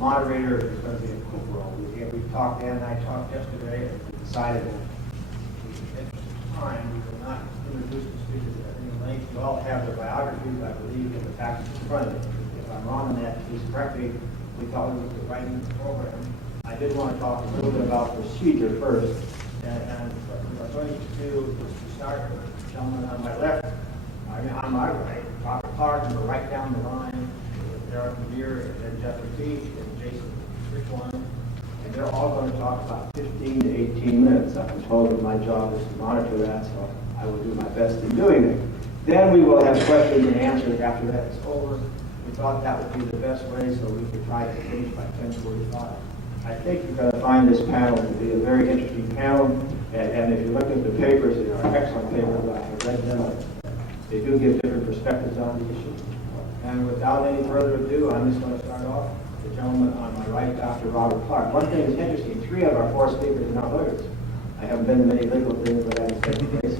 moderator is going to be in Cooperall. We talked, Dan and I talked yesterday, and we decided that in the interest of time, we will not introduce the speakers at any length. You all have their biographies, I believe, in the package in front of you. If I'm wrong on that, please correct me. We thought we were writing the program. I did want to talk a little bit about procedure first, and what I'm going to do is to start with the gentleman on my left, on my right, Robert Clark, and we'll right down the line with Derek Revere, and then Jeff McKee, and Jason Strickland, and they're all going to talk about 15 to 18 minutes. I'm told that my job is to monitor that, so I will do my best in doing it. Then we will have questions and answers after that is over. We thought that would be the best way, so we could try to finish by 10:45. I think you're going to find this panel to be a very interesting panel, and if you look at the papers, they are excellent papers. I have read them. They do give different perspectives on the issue. And without any further ado, I'm just going to start off with the gentleman on my right, Dr. Robert Clark. One thing is interesting, 3 of our 4 speakers are not lawyers. I haven't been to many legal things, but that is taking place.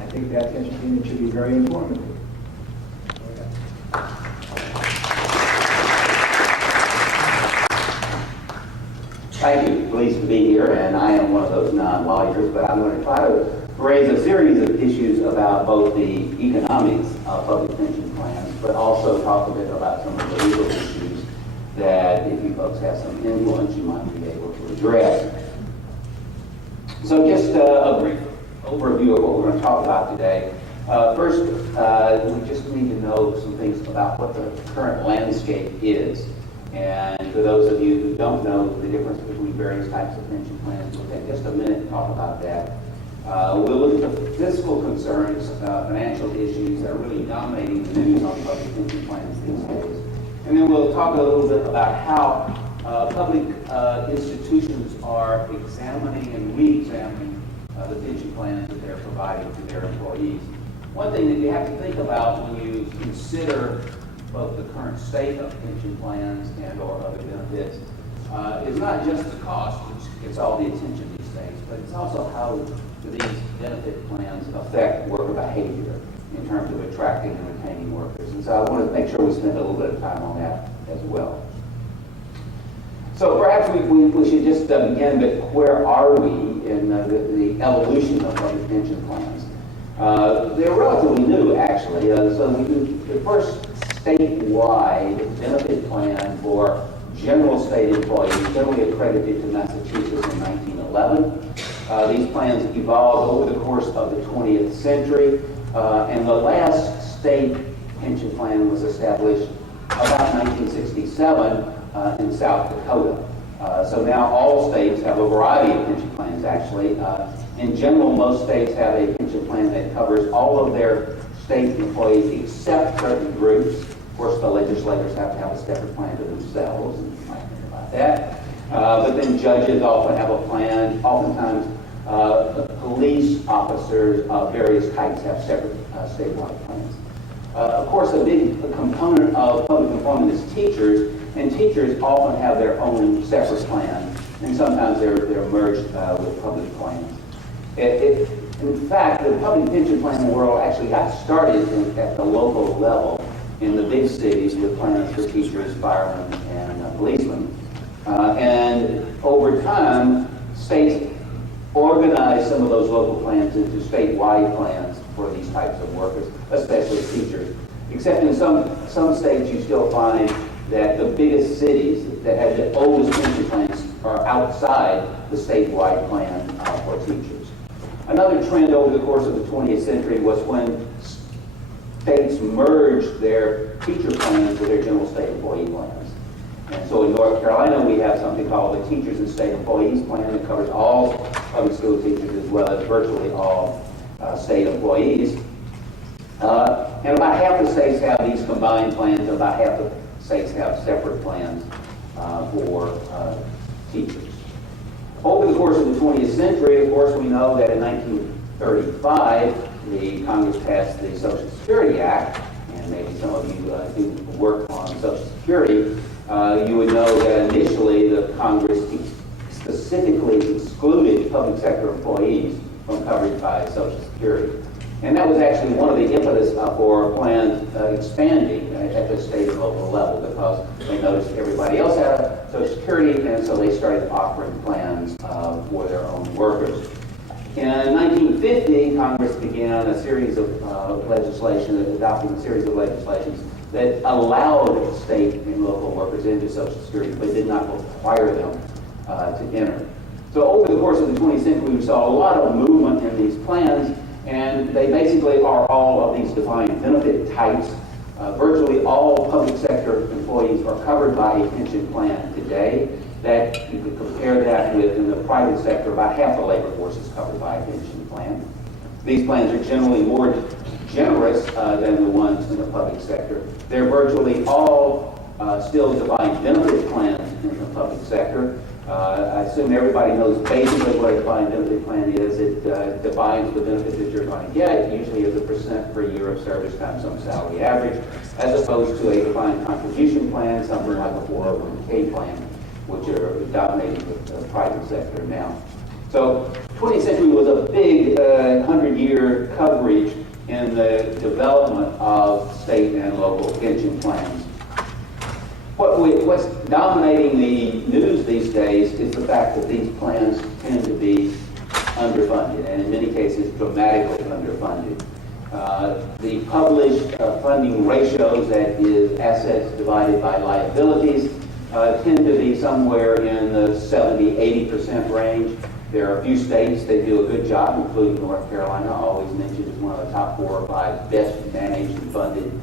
I think that's interesting. It should be very informative. Thank you. Pleased to be here, and I am one of those non-lawyers, but I'm going to try to raise a series of issues about both the economics of public pension plans, but also talk a bit about some of the legal issues that, if you folks have some influence, you might be able to address. So just a brief overview of what we're going to talk about today. First, we just need to know some things about what the current landscape is. And for those of you who don't know the difference between various types of pension plans, we'll take just a minute to talk about that. We'll look at the fiscal concerns, financial issues that are really dominating the news on public pension plans these days. And then we'll talk a little bit about how public institutions are examining and re-examining the pension plans that they're providing to their employees. One thing that you have to think about when you consider both the current state of pension plans and or other benefits is not just the cost, which gets all the attention these days, but it's also how these benefit plans affect worker behavior in terms of attracting and retaining workers. And so I want to make sure we spend a little bit of time on that as well. So perhaps we should just begin with where are we in the evolution of public pension plans. They're relatively new, actually. So we do the first statewide benefit plan for general state employees, generally accredited to Massachusetts in 1911. These plans evolved over the course of the 20th century, and the last state pension plan was established about 1967 in South Dakota. So now all states have a variety of pension plans, actually. In general, most states have a pension plan that covers all of their state employees except certain groups. Of course, the legislators have to have a separate plan to themselves, and you might think about that. But then judges often have a plan. Oftentimes, police officers of various types have separate statewide plans. Of course, a big component of public employment is teachers, and teachers often have their own separate plan, and sometimes they're merged with public plans. In fact, the public pension plan world actually got started at the local level in the big cities with plans for teachers, firemen, and policemen. And over time, states organized some of those local plans into statewide plans for these types of workers, especially teachers. Except in some states, you still find that the biggest cities that have the oldest pension plans are outside the statewide plan for teachers. Another trend over the course of the 20th century was when states merged their teacher plans with their general state employee plans. And so in North Carolina, we have something called the Teachers and State Employees Plan that covers all public school teachers as well as virtually all state employees. And about half the states have these combined plans, and about half the states have separate plans for teachers. Over the course of the 20th century, of course, we know that in 1935, the Congress passed the Social Security Act, and maybe some of you who work on Social Security, you would know that initially the Congress specifically excluded public sector employees from coverage by Social Security. And that was actually one of the impetus for plans expanding at the state and local level, because they noticed everybody else had a Social Security, and so they started offering plans for their own workers. In 1950, Congress began a series of adopting a series of legislations that allowed state and local workers into Social Security, but did not require them to enter. So over the course of the 20th century, we saw a lot of movement in these plans, and they basically are all of these defined benefit types. Virtually all public sector employees are covered by a pension plan today. That you could compare that with, in the private sector, about half the labor force is covered by a pension plan. These plans are generally more generous than the ones in the public sector. They're virtually all still defined benefit plans in the public sector. I assume everybody knows basically what a defined benefit plan is. It defines the benefit that you're going to get, usually as a % per year of service times some salary average, as opposed to a defined contribution plan, something like a 401k plan, which are dominating the private sector now. So 20th century was a big 100-year coverage in the development of state and local pension plans. What's dominating the news these days is the fact that these plans tend to be underfunded, and in many cases dramatically underfunded. The published funding ratios, that is assets divided by liabilities, tend to be somewhere in the 70-80% range. There are a few states that do a good job, including North Carolina, always mentioned as one of the top 4 or 5 best managed and funded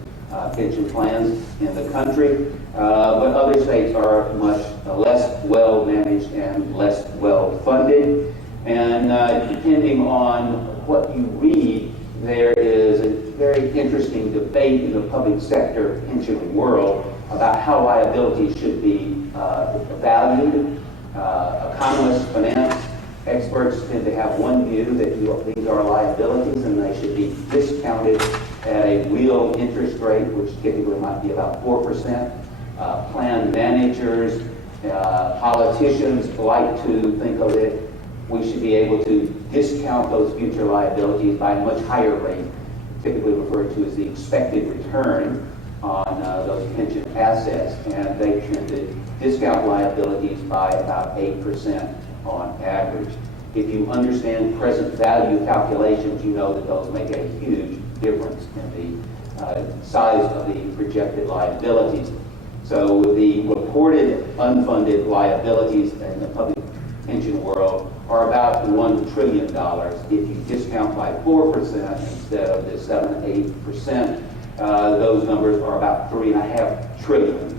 pension plans in the country. But other states are much less well managed and less well funded. And depending on what you read, there is a very interesting debate in the public sector pension world about how liabilities should be valued. Economists, finance experts tend to have one view that these are liabilities and they should be discounted at a real interest rate, which typically might be about 4%. Plan managers, politicians like to think of it, we should be able to discount those future liabilities by a much higher rate, typically referred to as the expected return on those pension assets, and they tend to discount liabilities by about 8% on average. If you understand present value calculations, you know that those make a huge difference in the size of the projected liabilities. So the reported unfunded liabilities in the public pension world are about $1 trillion. If you discount by 4% instead of the 7-8%, those numbers are about $3.5 trillion,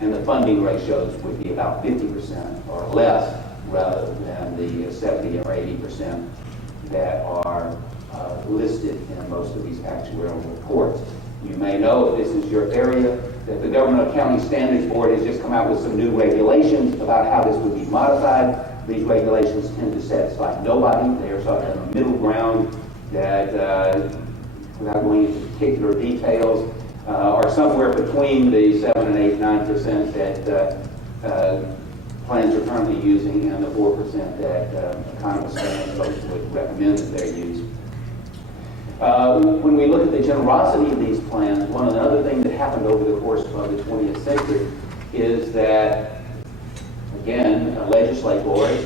and the funding ratios would be about 50% or less, rather than the 70 or 80% that are listed in most of these actuarial reports. You may know, if this is your area, that the Government Accounting Standards Board has just come out with some new regulations about how this would be modified. These regulations tend to satisfy nobody. They are sort of in the middle ground that, without going into particular details, are somewhere between the 7 and 8, 9% that plans are currently using and the 4% that economists and folks would recommend that they use. When we look at the generosity of these plans, one of the other things that happened over the course of the 20th century is that, again, legislators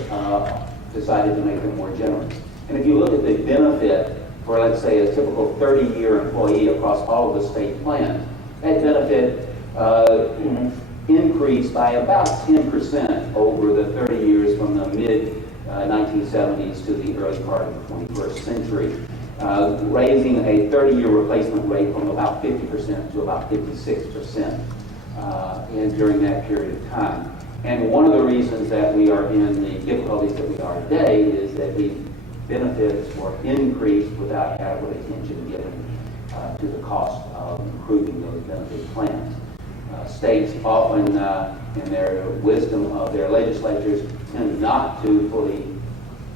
decided to make them more generous. And if you look at the benefit for, let's say, a typical 30-year employee across all of the state plans, that benefit increased by about 10% over the 30 years from the mid-1970s to the early part of the 21st century, raising a 30-year replacement rate from about 50% to about 56% during that period of time. And one of the reasons that we are in the difficulties that we are today is that these benefits were increased without adequate attention given to the cost of improving those benefit plans. States often, in their wisdom of their legislatures, tend not to fully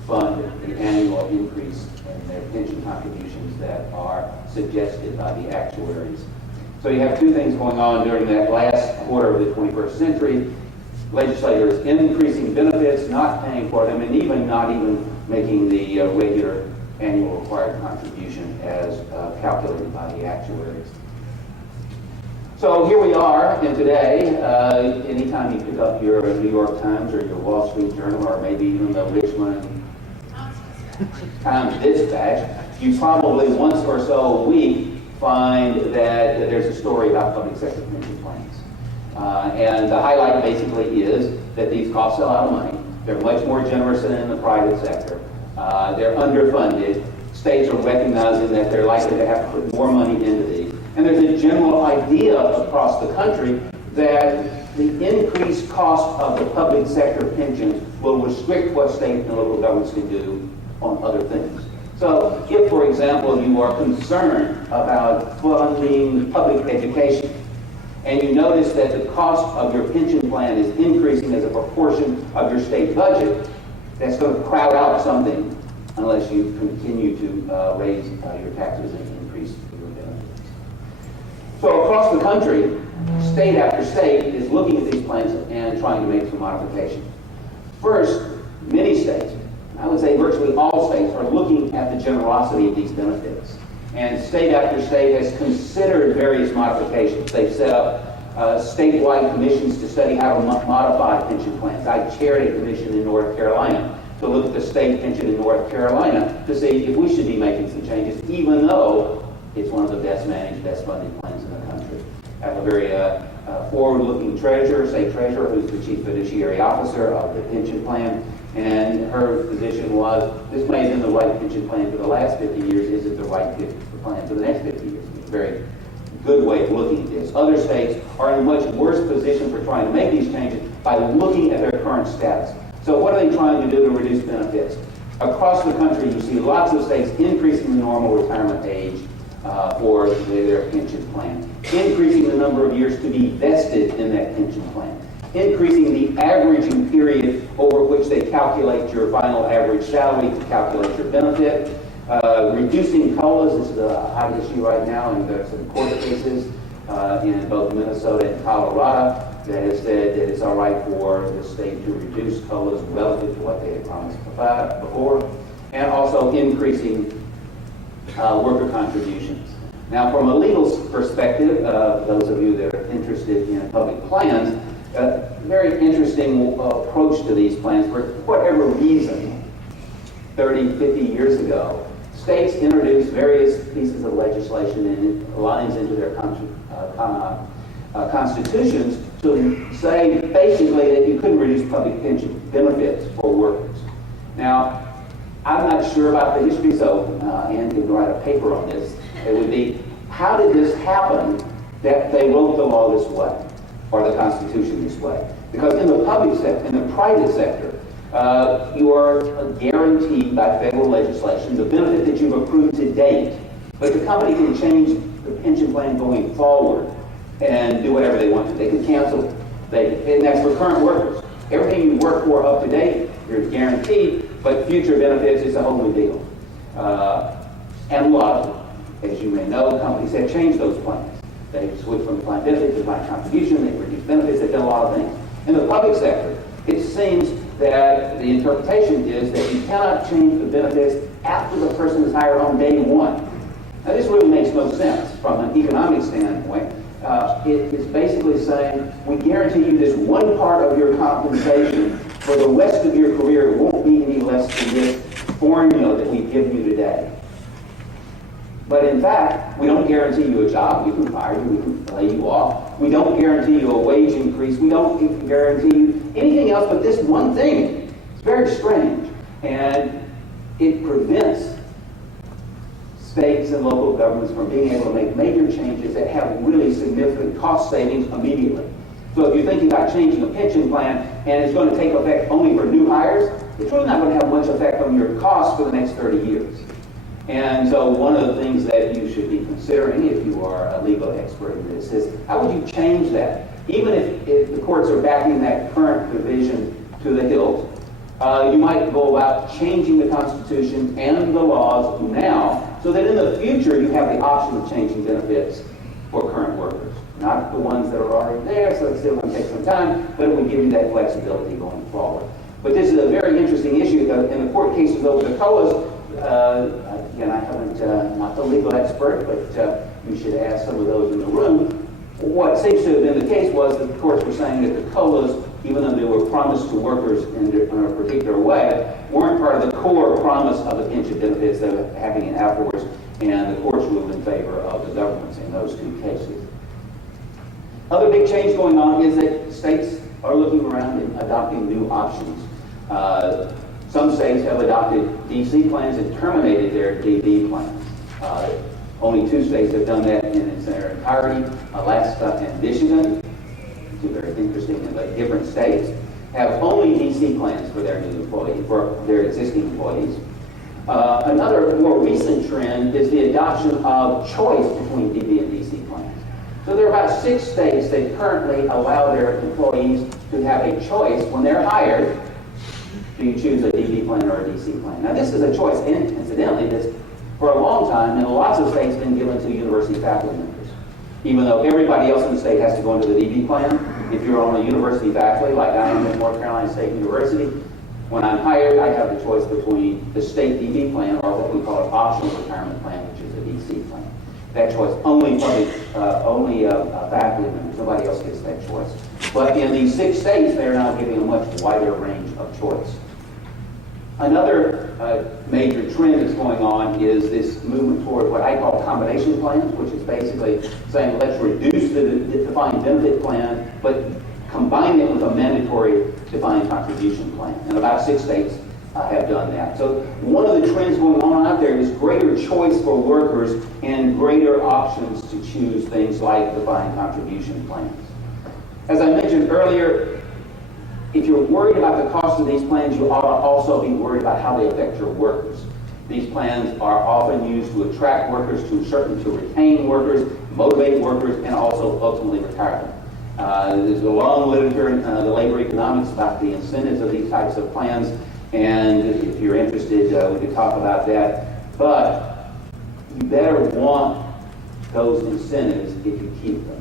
fund the annual increase in their pension contributions that are suggested by the actuaries. So you have two things going on during that last quarter of the 21st century. Legislators increasing benefits, not paying for them, and not even making the regular annual required contribution as calculated by the actuaries. So here we are, and today, anytime you pick up your New York Times or your Wall Street Journal, or maybe even the Richmond Times-Dispatch, you probably once or so a week find that there's a story about public sector pension plans. And the highlight basically is that these cost a lot of money. They're much more generous than in the private sector. They're underfunded. States are recognizing that they're likely to have to put more money into these. And there's a general idea across the country that the increased cost of the public sector pensions will restrict what state and local governments can do on other things. So if, for example, you are concerned about funding public education, and you notice that the cost of your pension plan is increasing as a proportion of your state budget, that's going to crowd out something unless you continue to raise your taxes and increase your benefits. So across the country, state after state is looking at these plans and trying to make some modifications. First, many states, I would say virtually all states, are looking at the generosity of these benefits. And state after state has considered various modifications. They've set up statewide commissions to study how to modify pension plans. I chaired a commission in North Carolina to look at the state pension in North Carolina to see if we should be making some changes, even though it's one of the best managed, best funded plans in the country. I have a very forward-looking treasurer, state treasurer, who's the chief fiduciary officer of the pension plan. And her position was, this may have been the right pension plan for the last 50 years. Is it the right plan for the next 50 years? It's a very good way of looking at this. Other states are in a much worse position for trying to make these changes by looking at their current status. So what are they trying to do to reduce benefits? Across the country, you see lots of states increasing the normal retirement age for their pension plan, increasing the number of years to be vested in that pension plan, increasing the averaging period over which they calculate your final average salary to calculate your benefit, reducing COLAs. This is a hot issue right now, and there's some court cases in both Minnesota and Colorado that has said that it's all right for the state to reduce COLAs relative to what they had promised to provide before, and also increasing worker contributions. Now, from a legal perspective, those of you that are interested in public plans, a very interesting approach to these plans. For whatever reason, 30, 50 years ago, states introduced various pieces of legislation and it aligns into their constitutions to say basically that you couldn't reduce public pension benefits for workers. Now, I'm not sure about the history, so Ann can write a paper on this. It would be, how did this happen that they wrote the law this way, or the Constitution this way? Because in the public sector, in the private sector, you are guaranteed by federal legislation the benefit that you've accrued to date, but the company can change the pension plan going forward and do whatever they want to. They can cancel, and that's for current workers. Everything you work for up to date, you're guaranteed, but future benefits is a whole new deal. And a lot of them, as you may know, companies have changed those plans. They've switched from defined benefit to defined contribution, they've reduced benefits, they've done a lot of things. In the public sector, it seems that the interpretation is that you cannot change the benefits after the person is hired on day one. Now, this really makes no sense from an economic standpoint. It is basically saying, we guarantee you this one part of your compensation for the rest of your career. It won't be any less than this formula that we've given you today. But in fact, we don't guarantee you a job. We can fire you, we can lay you off. We don't guarantee you a wage increase. We don't guarantee you anything else but this one thing. It's very strange. And it prevents states and local governments from being able to make major changes that have really significant cost savings immediately. So if you're thinking about changing a pension plan and it's going to take effect only for new hires, it's really not going to have much effect on your costs for the next 30 years. And so one of the things that you should be considering if you are a legal expert in this is, how would you change that? Even if the courts are backing that current provision to the hilt, you might go about changing the Constitution and the laws now so that in the future you have the option of changing benefits for current workers. Not the ones that are already there, so it's still going to take some time, but it will give you that flexibility going forward. But this is a very interesting issue. In the court cases over the COLAs, again, I haven't, not the legal expert, but you should ask some of those in the room. What seems to have been the case was that, of course, we're saying that the COLAs, even though they were promised to workers in a particular way, weren't part of the core promise of the pension benefits that were happening afterwards, and the courts ruled in favor of the governments in those two cases. Other big change going on is that states are looking around and adopting new options. Some states have adopted DC plans and terminated their DB plans. Only 2 states have done that in their entirety, Alaska and Michigan. 2 very interesting and different states have only DC plans for their new employees, for their existing employees. Another more recent trend is the adoption of choice between DB and DC plans. So there are about 6 states that currently allow their employees to have a choice when they're hired. Do you choose a DB plan or a DC plan? Now this is a choice, incidentally, that's for a long time in lots of states been given to university faculty members. Even though everybody else in the state has to go into the DB plan, if you're on a university faculty, like I am at North Carolina State University, when I'm hired, I have the choice between the state DB plan or what we call an optional retirement plan, which is a DC plan. That choice only faculty members, nobody else gets that choice. But in these 6 states, they're now giving a much wider range of choice. Another major trend that's going on is this movement toward what I call combination plans, which is basically saying let's reduce the defined benefit plan, but combine it with a mandatory defined contribution plan. And about 6 states have done that. So one of the trends going on out there is greater choice for workers and greater options to choose things like defined contribution plans. As I mentioned earlier, if you're worried about the cost of these plans, you ought to also be worried about how they affect your workers. These plans are often used to attract workers, to retain workers, motivate workers, and also ultimately retire them. There's a long literature in the labor economics about the incentives of these types of plans, and if you're interested, we could talk about that. But you better want those incentives if you keep them.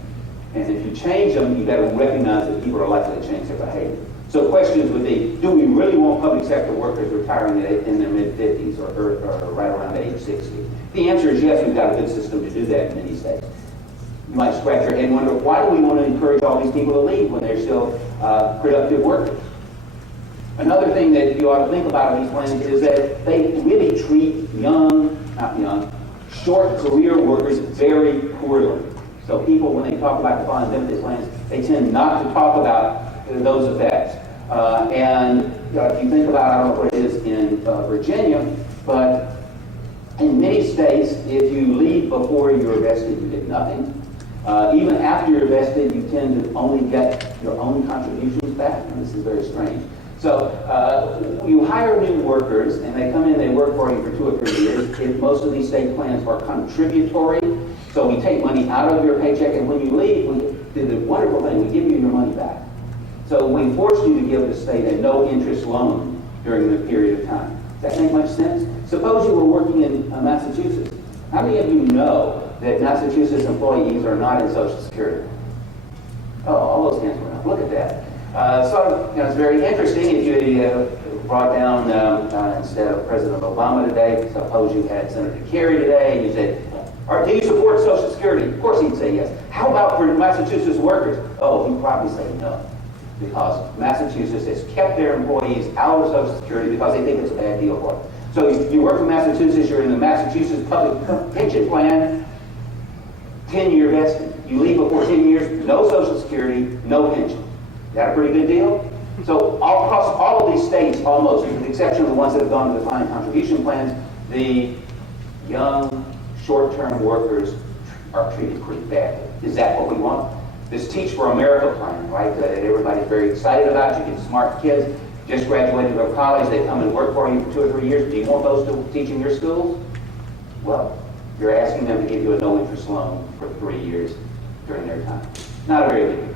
And if you change them, you better recognize that people are likely to change their behavior. So questions would be, do we really want public sector workers retiring in their mid-50s or right around age 60? The answer is yes, we've got a good system to do that in many states. You might scratch your head and wonder, why do we want to encourage all these people to leave when they're still productive workers? Another thing that you ought to think about in these plans is that they really treat short career workers very poorly. So people, when they talk about defined benefit plans, they tend not to talk about those effects. And if you think about, I don't know what it is in Virginia, but in many states, if you leave before you're vested, you get nothing. Even after you're vested, you tend to only get your own contributions back, and this is very strange. So you hire new workers, and they come in, they work for you for 2 or 3 years. If most of these state plans are contributory, so we take money out of your paycheck, and when you leave, we do the wonderful thing, we give you your money back. So we force you to give the state a no-interest loan during the period of time. Does that make much sense? Suppose you were working in Massachusetts. How many of you know that Massachusetts employees are not in Social Security? Oh, all those hands went up. Look at that. So it's very interesting. If you brought down, instead of President Obama today, suppose you had Senator Kerry today, and you said, do you support Social Security? Of course he'd say yes. How about for Massachusetts workers? Oh, he'd probably say no. Because Massachusetts has kept their employees out of Social Security because they think it's a bad deal for them. So if you work for Massachusetts, you're in the Massachusetts Public Pension Plan, 10-year vesting. You leave before 10 years, no Social Security, no pension. Is that a pretty good deal? So across all of these states, almost, with the exception of the ones that have gone to defined contribution plans, the young, short-term workers are treated pretty badly. Is that what we want? This Teach for America plan, right, that everybody's very excited about. You get smart kids, just graduated from college, they come and work for you for 2 or 3 years. Do you want those to teach in your schools? Well, you're asking them to give you a no-interest loan for 3 years during their time. Not a very good deal.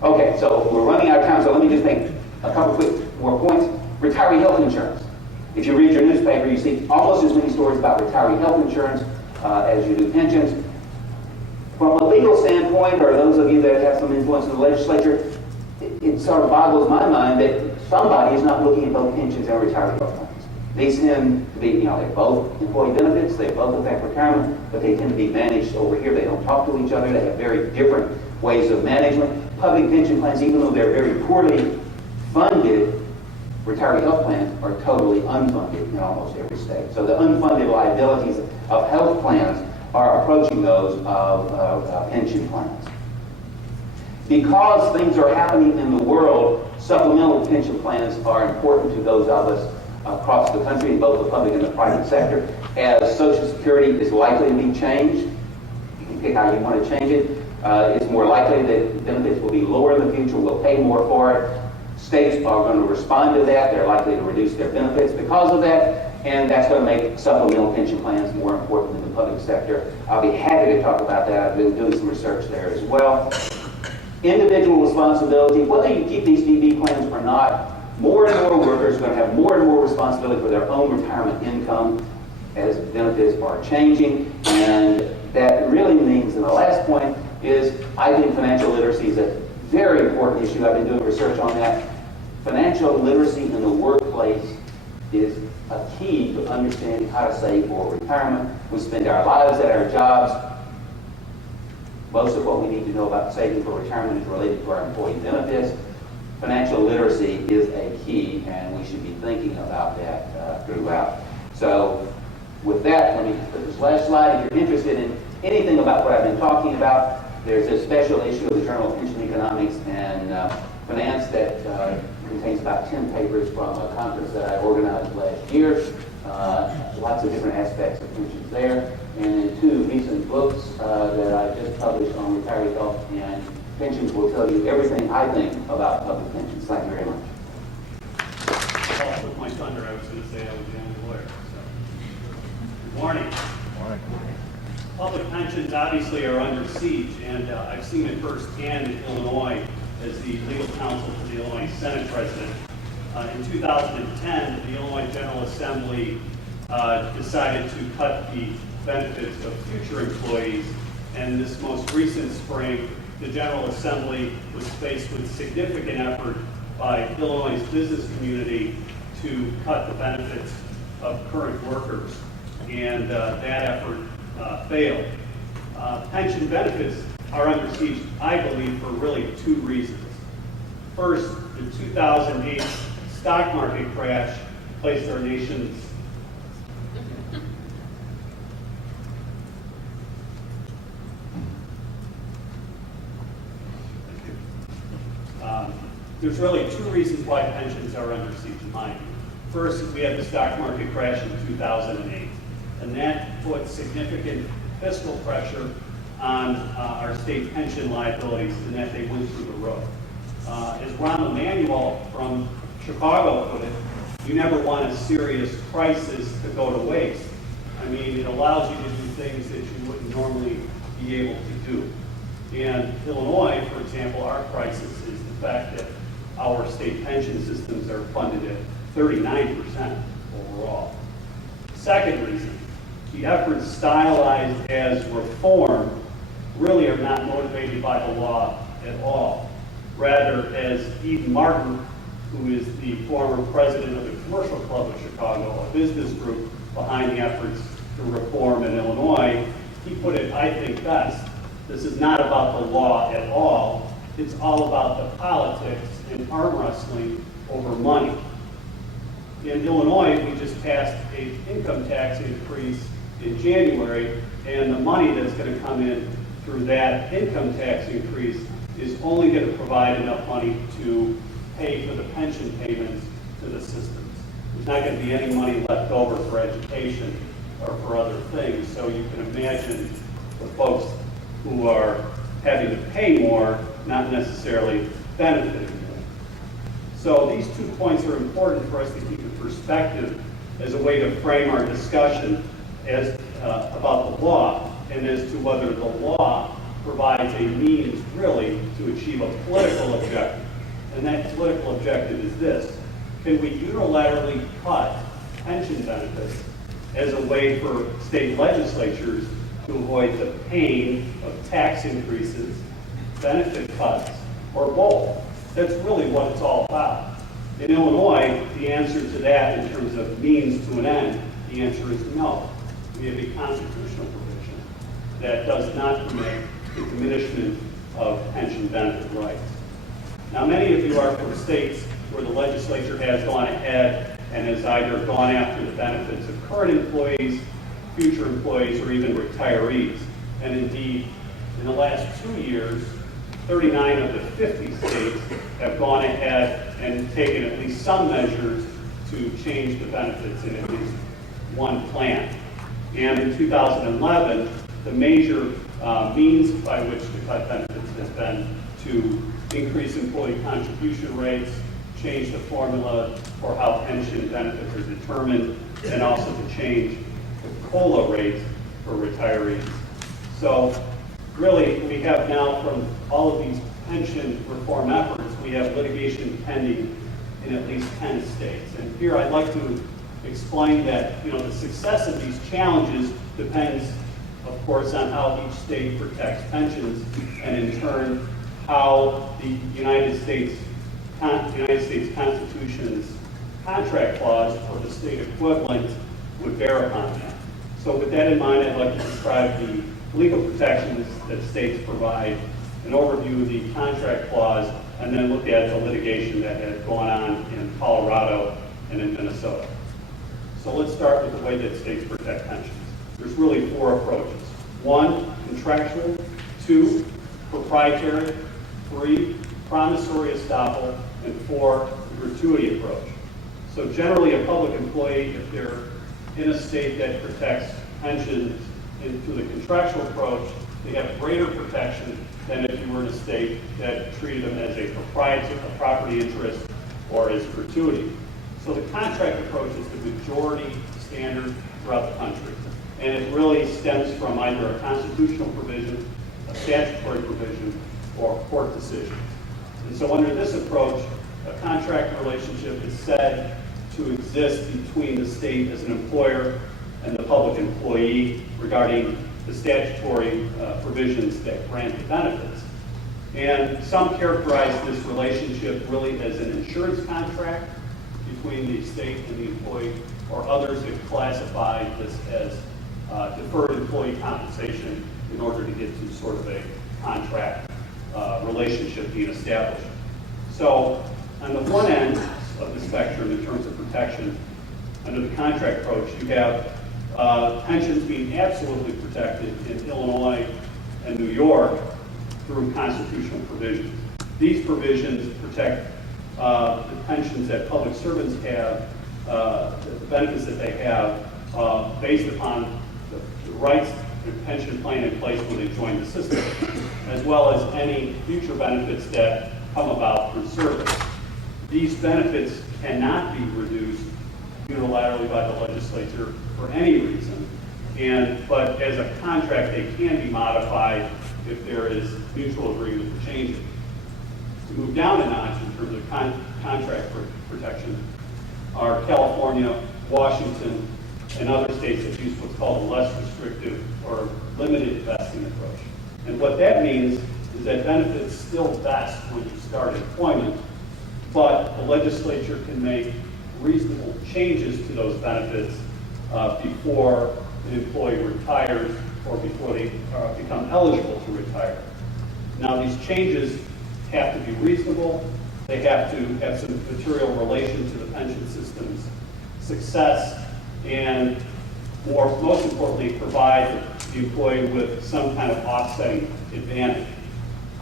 Okay, so we're running out of time, so let me just make a couple quick more points. Retiree health insurance. If you read your newspaper, you see almost as many stories about retiree health insurance as you do pensions. From a legal standpoint, or those of you that have some influence in the legislature, it sort of boggles my mind that somebody is not looking at both pensions and retiree health plans. These tend to be, they both employee benefits, they both affect retirement, but they tend to be managed over here. They don't talk to each other. They have very different ways of management. Public pension plans, even though they're very poorly funded, retiree health plans are totally unfunded in almost every state. So the unfunded liabilities of health plans are approaching those of pension plans. Because things are happening in the world, supplemental pension plans are important to those of us across the country, in both the public and the private sector. As Social Security is likely to be changed, you can pick how you want to change it, it's more likely that benefits will be lower in the future, we'll pay more for it. States are going to respond to that. They're likely to reduce their benefits because of that, and that's going to make supplemental pension plans more important in the public sector. I'll be happy to talk about that. I've been doing some research there as well. Individual responsibility, whether you keep these DB plans or not, more and more workers are going to have more and more responsibility for their own retirement income as benefits are changing, and that really means, and the last point is, I think financial literacy is a very important issue. I've been doing research on that. Financial literacy in the workplace is a key to understanding how to save for retirement. We spend our lives at our jobs. Most of what we need to know about saving for retirement is related to our employee benefits. Financial literacy is a key, and we should be thinking about that throughout. So with that, let me put this last slide. If you're interested in anything about what I've been talking about, there's a special issue of the Journal of Pension Economics and Finance that contains about 10 papers from a conference that I organized last year. Lots of different aspects of pensions there. And then 2 recent books that I just published on retiree health and pensions will tell you everything I think about public pensions. Thank you very much. Well, with my thunder, I was going to say I was the only lawyer. So. Good morning. Morning. Public pensions obviously are under siege, and I've seen it firsthand in Illinois as the legal counsel for the Illinois Senate President. In 2010, the Illinois General Assembly decided to cut the benefits of future employees, and this most recent spring, the General Assembly was faced with significant effort by Illinois' business community to cut the benefits of current workers, and that effort failed. Pension benefits are under siege, I believe, for really 2 reasons. First, the 2008 stock market crash placed our nation's there's really 2 reasons why pensions are under siege, in my view. First, we had the stock market crash in 2008, and that put significant fiscal pressure on our state pension liabilities, and that they went through the roof. As Ron Emanuel from Chicago put it, you never want a serious crisis to go to waste. I mean, it allows you to do things that you wouldn't normally be able to do. And Illinois, for example, our crisis is the fact that our state pension systems are funded at 39% overall. Second reason, the efforts stylized as reform really are not motivated by the law at all. Rather, as Eden Martin, who is the former president of the Commercial Club of Chicago, a business group behind the efforts to reform in Illinois, he put it, I think, best. This is not about the law at all. It's all about the politics and arm wrestling over money. In Illinois, we just passed an income tax increase in January, and the money that's going to come in through that income tax increase is only going to provide enough money to pay for the pension payments to the systems. There's not going to be any money left over for education or for other things, so you can imagine the folks who are having to pay more, not necessarily benefiting more. So these 2 points are important for us to keep in perspective as a way to frame our discussion as about the law, and as to whether the law provides a means really to achieve a political objective. And that political objective is this: can we unilaterally cut pension benefits as a way for state legislatures to avoid the pain of tax increases, benefit cuts, or both? That's really what it's all about. In Illinois, the answer to that in terms of means to an end, the answer is no. We have a constitutional provision that does not permit the diminishment of pension benefit rights. Now, many of you are from states where the legislature has gone ahead and has either gone after the benefits of current employees, future employees, or even retirees. And indeed, in the last 2 years, 39 of the 50 states have gone ahead and taken at least some measures to change the benefits in at least one plan. And in 2011, the major means by which to cut benefits has been to increase employee contribution rates, change the formula for how pension benefits are determined, and also to change the COLA rate for retirees. So really, we have now from all of these pension reform efforts, we have litigation pending in at least 10 states. And here I'd like to explain that, the success of these challenges depends, of course, on how each state protects pensions, and in turn, how the United States Constitution's contract clause or the state equivalent would bear upon that. So with that in mind, I'd like to describe the legal protections that states provide, an overview of the contract clause, and then look at the litigation that has gone on in Colorado and in Minnesota. So let's start with the way that states protect pensions. There's really 4 approaches. 1, contractual. 2, proprietary. 3, promissory estoppel. And 4, the gratuity approach. So generally, a public employee, if they're in a state that protects pensions through the contractual approach, they have greater protection than if you were in a state that treated them as a property interest or as gratuity. So the contract approach is the majority standard throughout the country. And it really stems from either a constitutional provision, a statutory provision, or court decisions. And so under this approach, a contract relationship is said to exist between the state as an employer and the public employee regarding the statutory provisions that grant the benefits. And some characterize this relationship really as an insurance contract between the state and the employee, or others have classified this as deferred employee compensation in order to get to sort of a contract relationship being established. So on the one end of the spectrum in terms of protection, under the contract approach, you have pensions being absolutely protected in Illinois and New York through constitutional provisions. These provisions protect the pensions that public servants have, the benefits that they have based upon the rights the pension plan in place when they join the system, as well as any future benefits that come about through service. These benefits cannot be reduced unilaterally by the legislature for any reason, but as a contract, they can be modified if there is mutual agreement to change it. To move down a notch in terms of contract protection are California, Washington, and other states that use what's called a less restrictive or limited vesting approach. And what that means is that benefits still vest when you start employment, but the legislature can make reasonable changes to those benefits before an employee retires or before they become eligible to retire. Now, these changes have to be reasonable. They have to have some material relation to the pension system's success, and most importantly, provide the employee with some kind of offsetting advantage.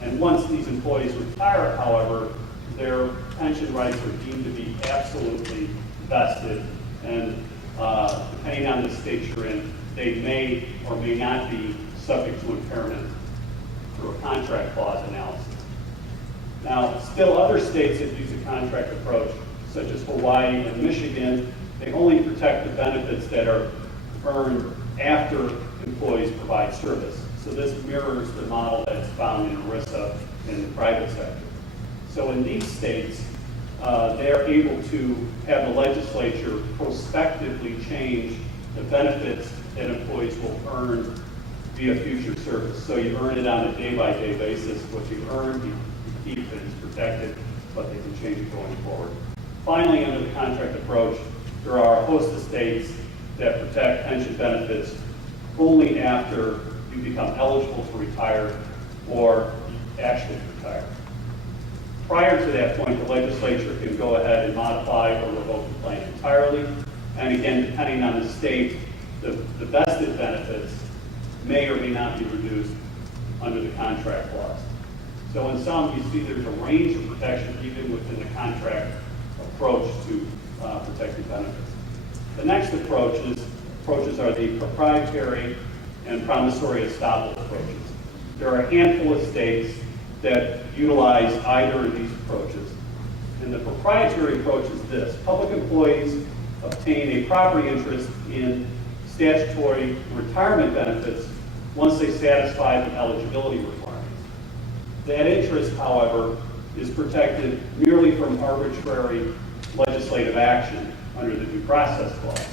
And once these employees retire, however, their pension rights are deemed to be absolutely vested, and depending on the state you're in, they may or may not be subject to impairment through a contract clause analysis. Now, still other states that use a contract approach, such as Hawaii and Michigan, they only protect the benefits that are earned after employees provide service. So this mirrors the model that's found in ERISA in the private sector. So in these states, they're able to have the legislature prospectively change the benefits that employees will earn via future service. So you earn it on a day-by-day basis. What you earn, you keep it, it's protected, but they can change it going forward. Finally, under the contract approach, there are a host of states that protect pension benefits only after you become eligible to retire or actually retire. Prior to that point, the legislature can go ahead and modify or revoke the plan entirely. And again, depending on the state, the vested benefits may or may not be reduced under the contract clause. So in sum, you see there's a range of protection even within the contract approach to protecting benefits. The next approaches are the proprietary and promissory estoppel approaches. There are a handful of states that utilize either of these approaches. And the proprietary approach is this: public employees obtain a property interest in statutory retirement benefits once they satisfy the eligibility requirements. That interest, however, is protected merely from arbitrary legislative action under the Due Process Clause.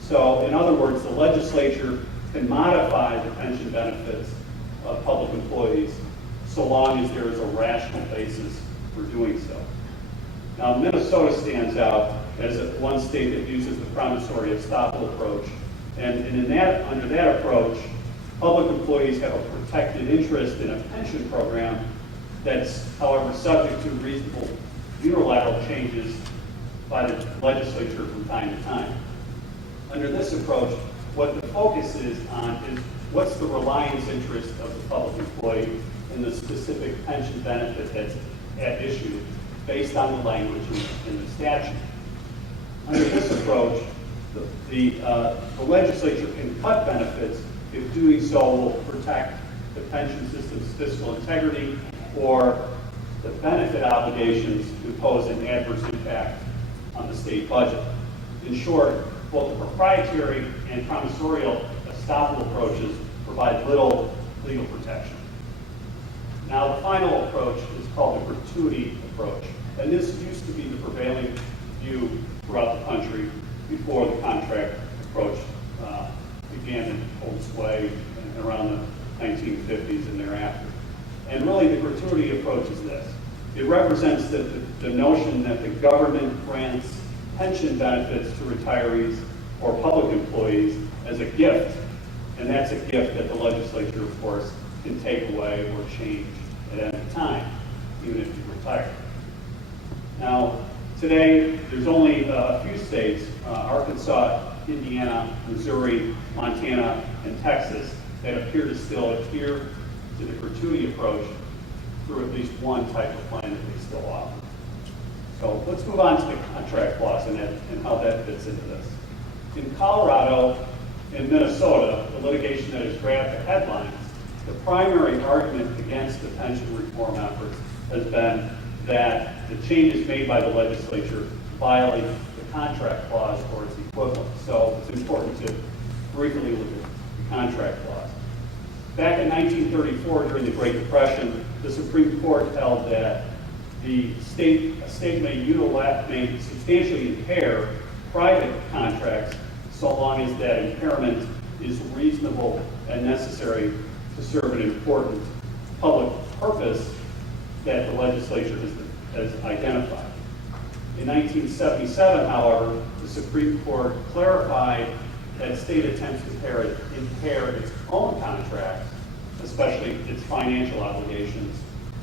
So, in other words, the legislature can modify the pension benefits of public employees so long as there is a rational basis for doing so. Now, Minnesota stands out as one state that uses the promissory estoppel approach. And under that approach, public employees have a protected interest in a pension program that's, however, subject to reasonable unilateral changes by the legislature from time to time. Under this approach, what the focus is on is what's the reliance interest of the public employee in the specific pension benefit that's at issue based on the language in the statute. Under this approach, the legislature can cut benefits if doing so will protect the pension system's fiscal integrity or the benefit obligations impose an adverse impact on the state budget. In short, both the proprietary and promissory estoppel approaches provide little legal protection. Now, the final approach is called the gratuity approach, and this used to be the prevailing view throughout the country before the contract approach began to hold sway around the 1950s and thereafter. And really, the gratuity approach is this. It represents the notion that the government grants pension benefits to retirees or public employees as a gift, and that's a gift that the legislature, of course, can take away or change at any time, even if you retire. Now, today, there's only a few states, Arkansas, Indiana, Missouri, Montana, and Texas, that appear to still adhere to the gratuity approach through at least one type of plan that they still offer. So let's move on to the contract clause and how that fits into this. In Colorado and Minnesota, the litigation that has grabbed the headlines, the primary argument against the pension reform efforts has been that the changes made by the legislature violate the contract clause or its equivalent. So it's important to briefly look at the contract clause. Back in 1934, during the Great Depression, the Supreme Court held that a state may substantially impair private contracts so long as that impairment is reasonable and necessary to serve an important public purpose that the legislature has identified. In 1977, however, the Supreme Court clarified that state attempts to impair its own contracts, especially its financial obligations,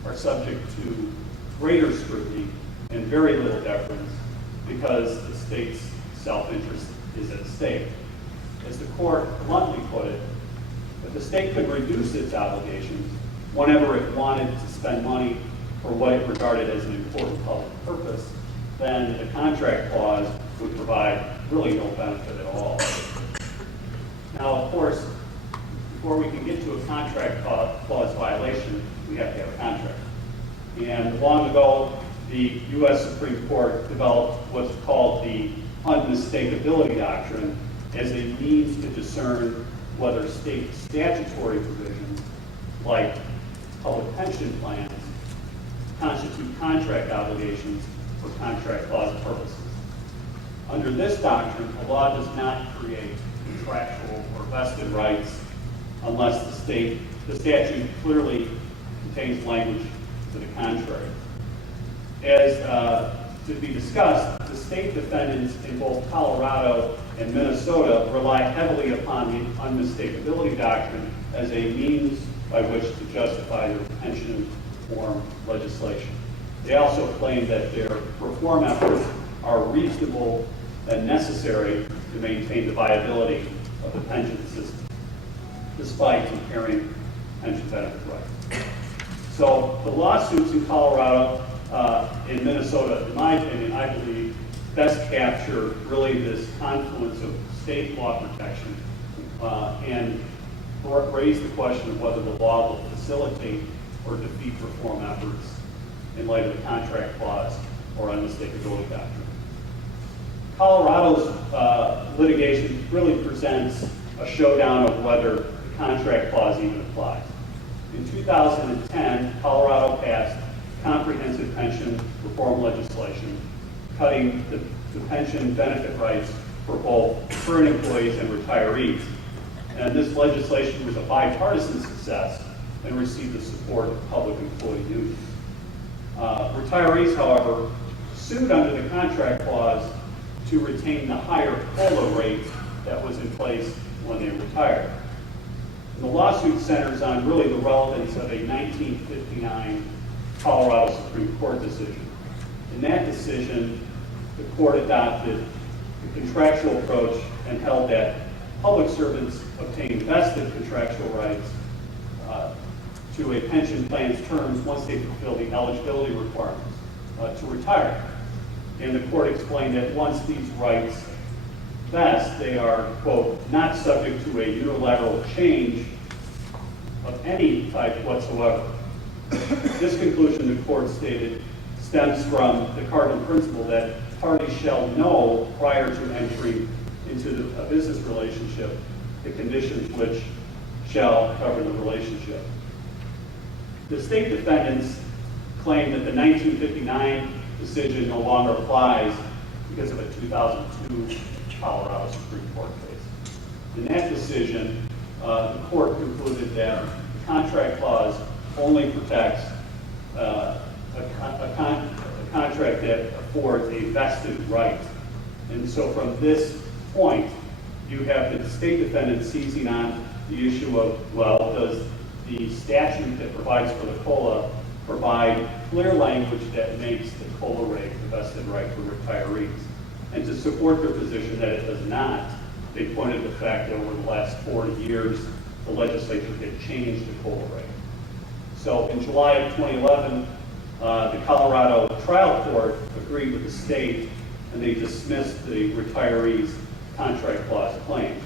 are subject to greater scrutiny and very little deference because the state's self-interest is at stake. As the court bluntly put it, if the state could reduce its obligations whenever it wanted to spend money for what it regarded as an important public purpose, then the contract clause would provide really no benefit at all. Now, of course, before we can get to a contract clause violation, we have to have a contract. And long ago, the U.S. Supreme Court developed what's called the unmistakability doctrine as a means to discern whether state statutory provisions, like public pension plans, constitute contract obligations for contract clause purposes. Under this doctrine, a law does not create contractual or vested rights unless the statute clearly contains language to the contrary. As to be discussed, the state defendants in both Colorado and Minnesota rely heavily upon the unmistakability doctrine as a means by which to justify their pension reform legislation. They also claim that their reform efforts are reasonable and necessary to maintain the viability of the pension system, despite impairing pension benefit rights. So the lawsuits in Colorado, in Minnesota, in my opinion, I believe, best capture really this confluence of state law protection and raise the question of whether the law will facilitate or defeat reform efforts in light of the contract clause or unmistakability doctrine. Colorado's litigation really presents a showdown of whether the contract clause even applies. In 2010, Colorado passed comprehensive pension reform legislation, cutting the pension benefit rights for both current employees and retirees. And this legislation was a bipartisan success and received the support of public employee unions. Retirees, however, sued under the contract clause to retain the higher COLA rate that was in place when they retired. And the lawsuit centers on really the relevance of a 1959 Colorado Supreme Court decision. In that decision, the court adopted the contractual approach and held that public servants obtain vested contractual rights to a pension plan's terms once they fulfill the eligibility requirements to retire. And the court explained that once these rights vest, they are, quote, not subject to a unilateral change of any type whatsoever. This conclusion, the court stated, stems from the cardinal principle that parties shall know prior to entering into a business relationship the conditions which shall cover the relationship. The state defendants claim that the 1959 decision no longer applies because of a 2002 Colorado Supreme Court case. In that decision, the court concluded that the contract clause only protects a contract that affords a vested right. And so from this point, you have the state defendants seizing on the issue of, well, does the statute that provides for the COLA provide clear language that makes the COLA rate the vested right for retirees? And to support their position that it does not, they pointed to the fact that over the last 40 years, the legislature had changed the COLA rate. So in July of 2011, the Colorado trial court agreed with the state and they dismissed the retirees' contract clause claim.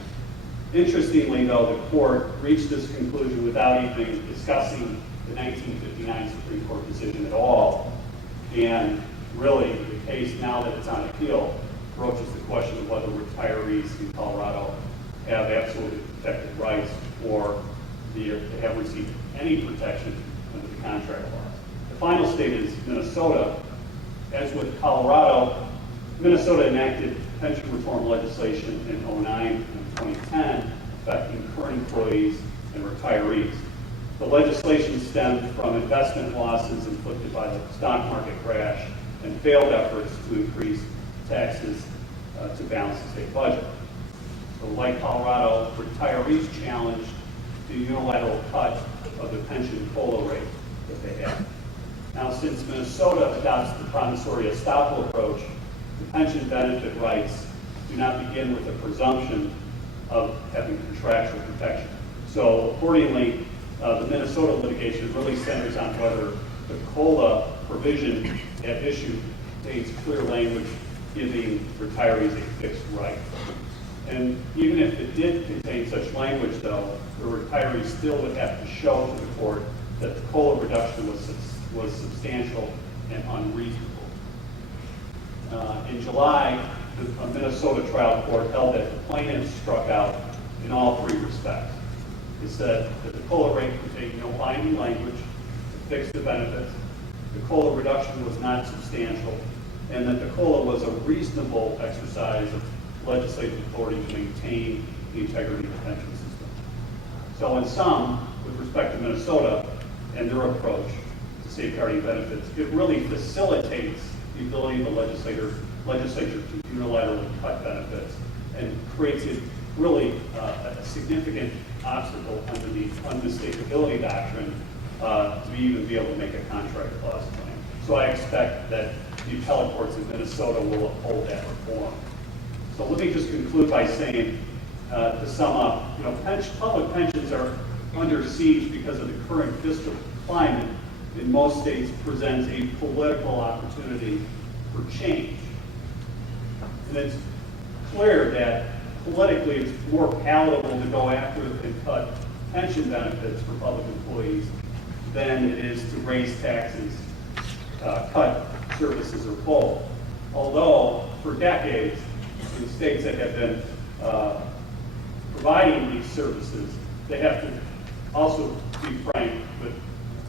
Interestingly, though, the court reached this conclusion without even discussing the 1959 Supreme Court decision at all. And really, the case, now that it's on appeal, approaches the question of whether retirees in Colorado have absolutely protected rights or they have received any protection under the contract clause. The final state is Minnesota. As with Colorado, Minnesota enacted pension reform legislation in 2009 and 2010 affecting current employees and retirees. The legislation stemmed from investment losses inflicted by the stock market crash and failed efforts to increase taxes to balance the state budget. So like Colorado, retirees challenged the unilateral cut of the pension COLA rate that they have. Now, since Minnesota adopts the promissory estoppel approach, the pension benefit rights do not begin with a presumption of having contractual protection. So accordingly, the Minnesota litigation really centers on whether the COLA provision at issue contains clear language giving retirees a fixed right. And even if it did contain such language, though, the retirees still would have to show to the court that the COLA reduction was substantial and unreasonable. In July, the Minnesota trial court held that the plaintiffs struck out in all three respects. It said that the COLA rate contained no binding language to fix the benefits, the COLA reduction was not substantial, and that the COLA was a reasonable exercise of legislative authority to maintain the integrity of the pension system. So in sum, with respect to Minnesota and their approach to safeguarding benefits, it really facilitates the ability of the legislature to unilaterally cut benefits and creates it really a significant obstacle under the unmistakability doctrine to even be able to make a contract clause claim. So I expect that the appellate courts in Minnesota will uphold that reform. So let me just conclude by saying, to sum up, public pensions are under siege because of the current fiscal climate in most states presents a political opportunity for change. And it's clear that politically it's more palatable to go after and cut pension benefits for public employees than it is to raise taxes, cut services, or both. Although, for decades, in states that have been providing these services, they have to also be frank with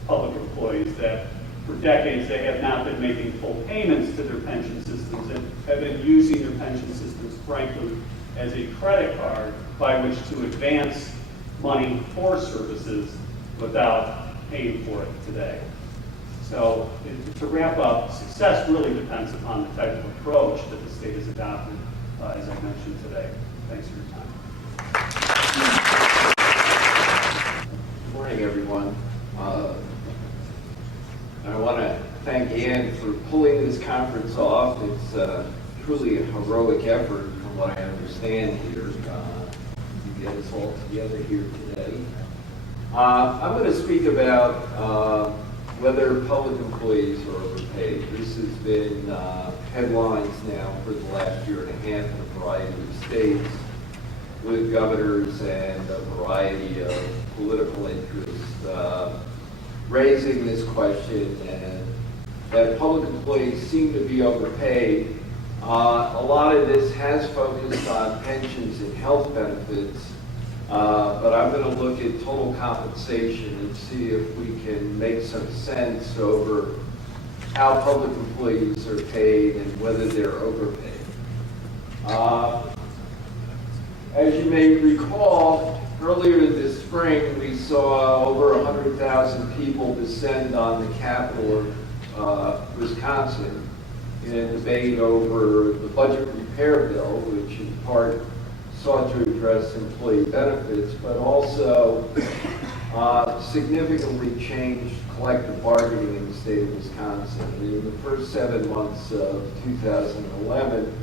public employees that for decades they have not been making full payments to their pension systems and have been using their pension systems, frankly, as a credit card by which to advance money for services without paying for it today. So to wrap up, success really depends upon the type of approach that the state has adopted, as I mentioned today. Thanks for your time. Good morning, everyone. I want to thank Ann for pulling this conference off. It's truly a heroic effort from what I understand here to get us all together here today. I'm going to speak about whether public employees are overpaid. This has been headlines now for the last year and a half in a variety of states with governors and a variety of political interests raising this question, and that public employees seem to be overpaid. A lot of this has focused on pensions and health benefits, but I'm going to look at total compensation and see if we can make some sense over how public employees are paid and whether they're overpaid. As you may recall, earlier this spring we saw over 100,000 people descend on the Capitol of Wisconsin in a debate over the budget repair bill, which in part sought to address employee benefits, but also significantly changed collective bargaining in the state of Wisconsin. In the first 7 months of 2011,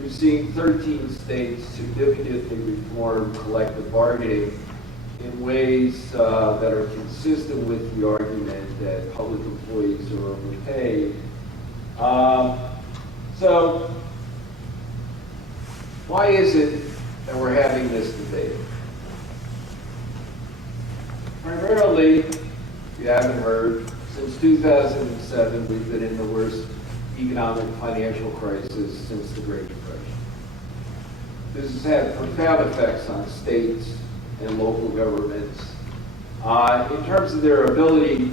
we've seen 13 states significantly reform collective bargaining in ways that are consistent with the argument that public employees are overpaid. So why is it that we're having this debate? Primarily, if you haven't heard, since 2007, we've been in the worst economic financial crisis since the Great Depression. This has had profound effects on states and local governments in terms of their ability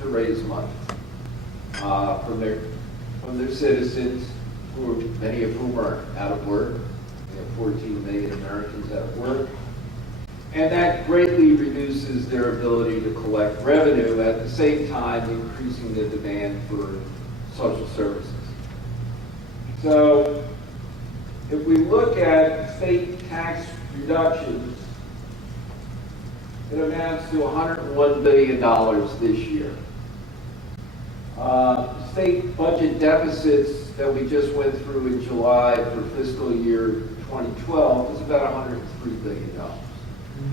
to raise money from their citizens, many of whom are out of work. We have 14 million Americans out of work. And that greatly reduces their ability to collect revenue, at the same time increasing the demand for social services. So if we look at state tax reductions, it amounts to $101 billion this year. State budget deficits that we just went through in July for fiscal year 2012 is about $103 billion.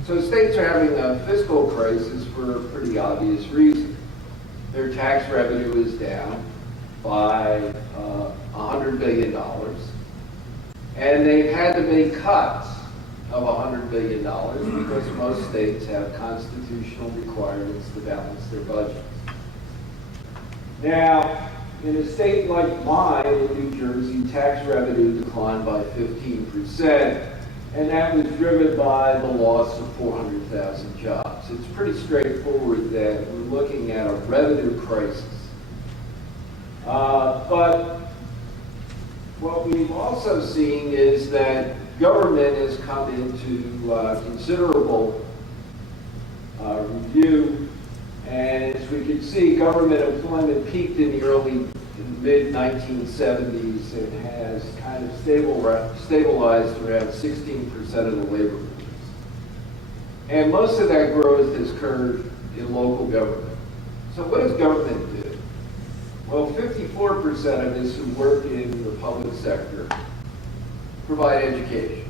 So states are having a fiscal crisis for a pretty obvious reason. Their tax revenue is down by $100 billion, and they've had to make cuts of $100 billion because most states have constitutional requirements to balance their budgets. Now, in a state like mine, in New Jersey, tax revenue declined by 15%, and that was driven by the loss of 400,000 jobs. It's pretty straightforward that we're looking at a revenue crisis. But what we've also seen is that government has come into considerable review, and as we can see, government employment peaked in the early in the mid-1970s and has kind of stabilized around 16% of the labor force. And most of that growth has occurred in local government. So what does government do? Well, 54% of us who work in the public sector provide education,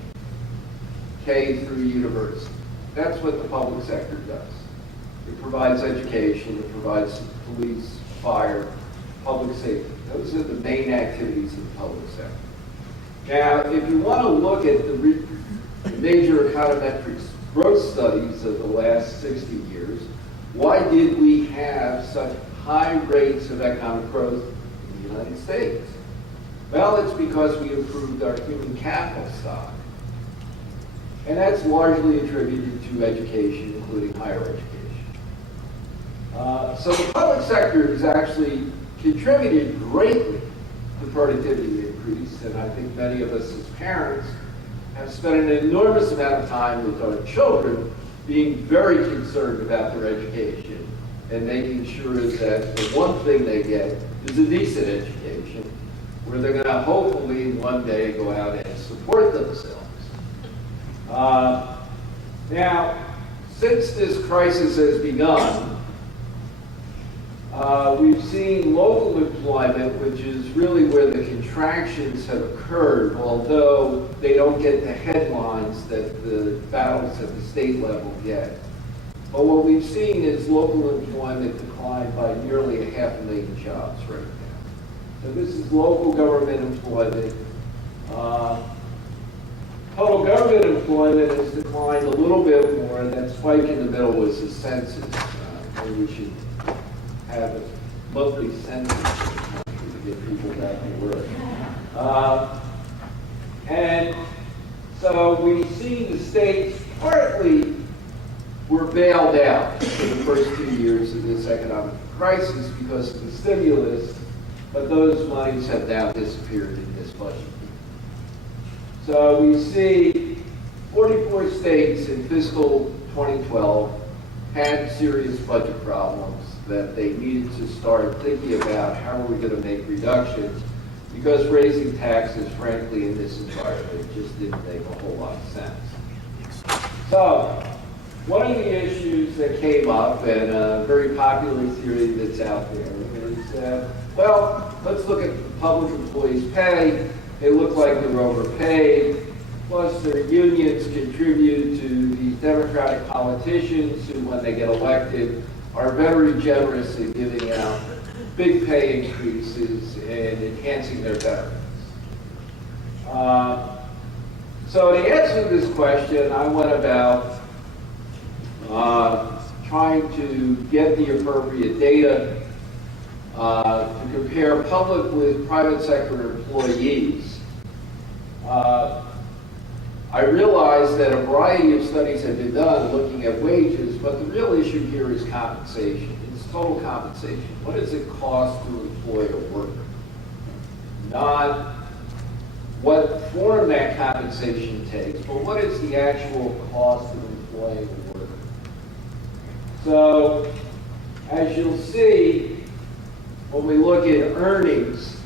K through university. That's what the public sector does. It provides education, it provides police, fire, public safety. Those are the main activities of the public sector. Now, if you want to look at the major econometric growth studies of the last 60 years, why did we have such high rates of economic growth in the United States? Well, it's because we improved our human capital stock. And that's largely attributed to education, including higher education. So the public sector has actually contributed greatly to productivity increase, and I think many of us as parents have spent an enormous amount of time with our children being very concerned about their education and making sure that the one thing they get is a decent education where they're going to hopefully one day go out and support themselves. Now, since this crisis has begun, we've seen local employment, which is really where the contractions have occurred, although they don't get the headlines that the battles at the state level get. But what we've seen is local employment decline by nearly 500,000 jobs right now. So this is local government employment. Total government employment has declined a little bit more, and that spike in the middle was the census. And we should have a monthly census to get people back to work. And so we see the states partly were bailed out for the first 2 years of this economic crisis because of the stimulus, but those monies have now disappeared in this budget. So we see 44 states in fiscal 2012 had serious budget problems that they needed to start thinking about how are we going to make reductions, because raising taxes, frankly, in this environment just didn't make a whole lot of sense. So one of the issues that came up, and a very popular theory that's out there, is well, let's look at public employees' pay. They look like they're overpaid, plus their unions contribute to these Democratic politicians who, when they get elected, are very generous in giving out big pay increases and enhancing their benefits. So to answer this question, I went about trying to get the appropriate data to compare public with private sector employees. I realized that a variety of studies have been done looking at wages, but the real issue here is compensation. It's total compensation. What does it cost to employ a worker? Not what form that compensation takes, but what is the actual cost of employing a worker? So, as you'll see, when we look at earnings,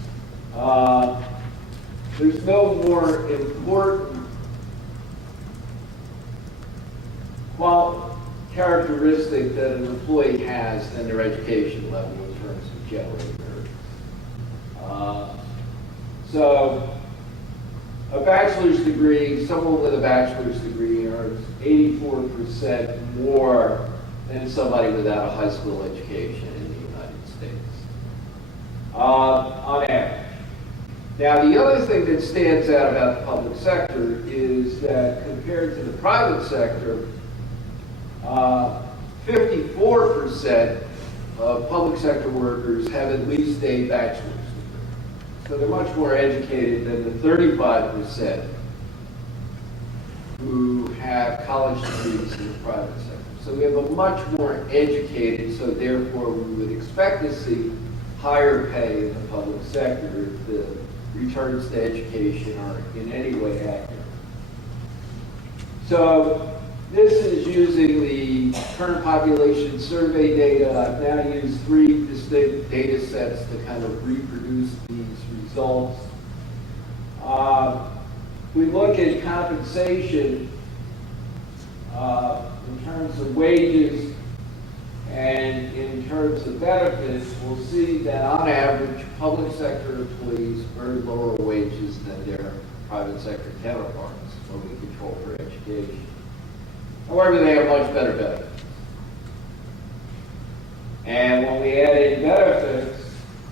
there's no more important characteristic that an employee has than their education level in terms of generating earnings. So, a bachelor's degree, someone with a bachelor's degree earns 84% more than somebody without a high school education in the United States, on average. Now, the other thing that stands out about the public sector is that compared to the private sector, 54% of public sector workers have at least a bachelor's degree. So they're much more educated than the 35% who have college degrees in the private sector. So we have a much more educated, so therefore we would expect to see higher pay in the public sector if the returns to education are in any way accurate. So this is using the current population survey data. I've now used 3 distinct data sets to kind of reproduce these results. We look at compensation in terms of wages and in terms of benefits. We'll see that on average, public sector employees earn lower wages than their private sector counterparts when we control for education. However, they have much better benefits. And when we add in benefits,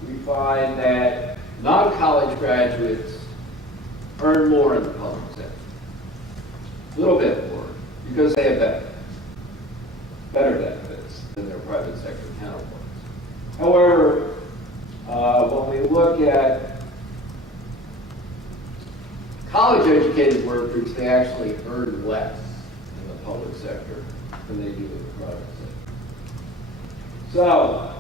we find that non-college graduates earn more in the public sector. A little bit more, because they have better benefits than their private sector counterparts. However, when we look at college-educated workers, they actually earn less in the public sector than they do in the private sector. So,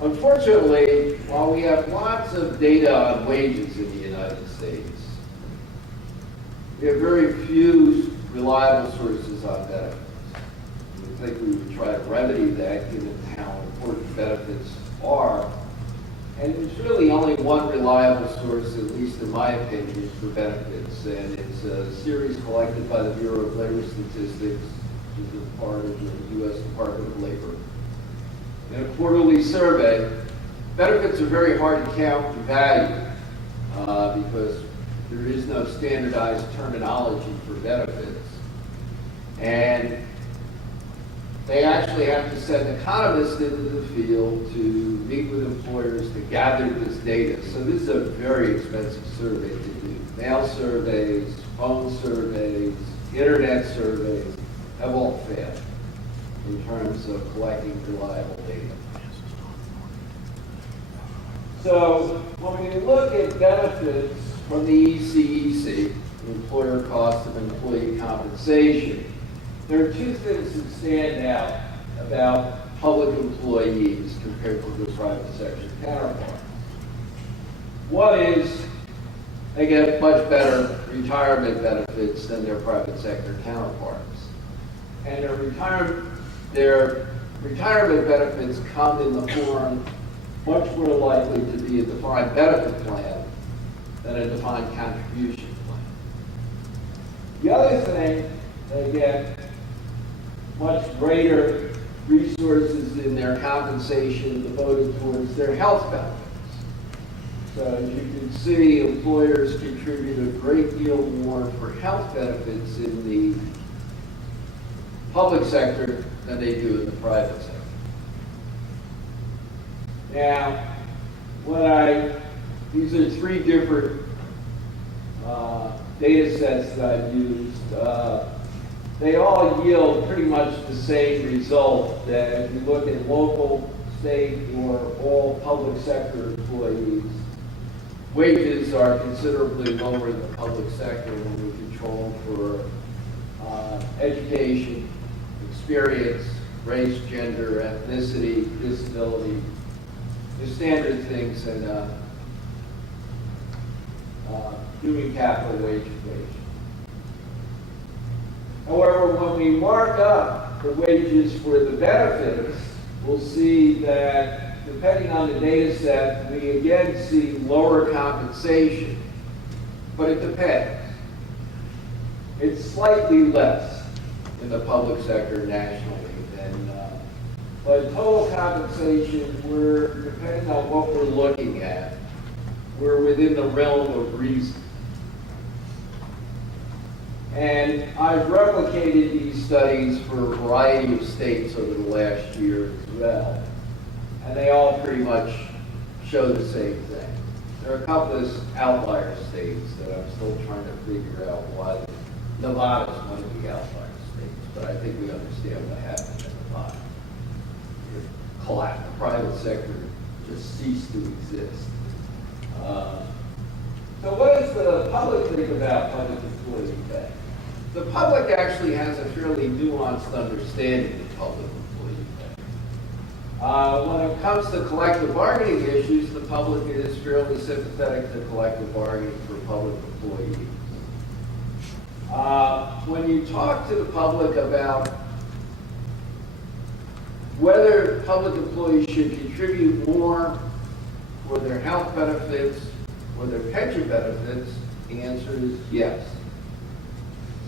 unfortunately, while we have lots of data on wages in the United States, we have very few reliable sources on benefits. We think we would try to remedy that given how important benefits are. And there's really only one reliable source, at least in my opinion, for benefits, and it's a series collected by the Bureau of Labor Statistics, which is a part of the U.S. Department of Labor. In a quarterly survey, benefits are very hard to count and value because there is no standardized terminology for benefits. And they actually have to send economists into the field to meet with employers to gather this data. So this is a very expensive survey to do. Mail surveys, phone surveys, internet surveys have all failed in terms of collecting reliable data. So when we look at benefits from the ECEC, the Employer Cost of Employee Compensation, there are two things that stand out about public employees compared to their private sector counterparts. One is they get much better retirement benefits than their private sector counterparts. And their retirement benefits come in the form much more likely to be a defined benefit plan than a defined contribution plan. The other thing, they get much greater resources in their compensation devoted towards their health benefits. So as you can see, employers contribute a great deal more for health benefits in the public sector than they do in the private sector. Now, these are three different data sets that I've used. They all yield pretty much the same result, that if you look at local, state, or all public sector employees, wages are considerably lower in the public sector when we control for education, experience, race, gender, ethnicity, disability, the standard things in human capital wage equation. However, when we mark up the wages for the benefits, we'll see that depending on the data set, we again see lower compensation, but it depends. It's slightly less in the public sector nationally than, but total compensation, depending on what we're looking at, we're within the realm of reason. And I've replicated these studies for a variety of states over the last year as well. And they all pretty much show the same thing. There are a couple of outlier states that I'm still trying to figure out why. Nevada's one of the outlier states, but I think we understand what happened in Nevada. The private sector just ceased to exist. So what does the public think about public employee pay? The public actually has a fairly nuanced understanding of public employee pay. When it comes to collective bargaining issues, the public is fairly sympathetic to collective bargaining for public employees. When you talk to the public about whether public employees should contribute more for their health benefits or their pension benefits, the answer is yes.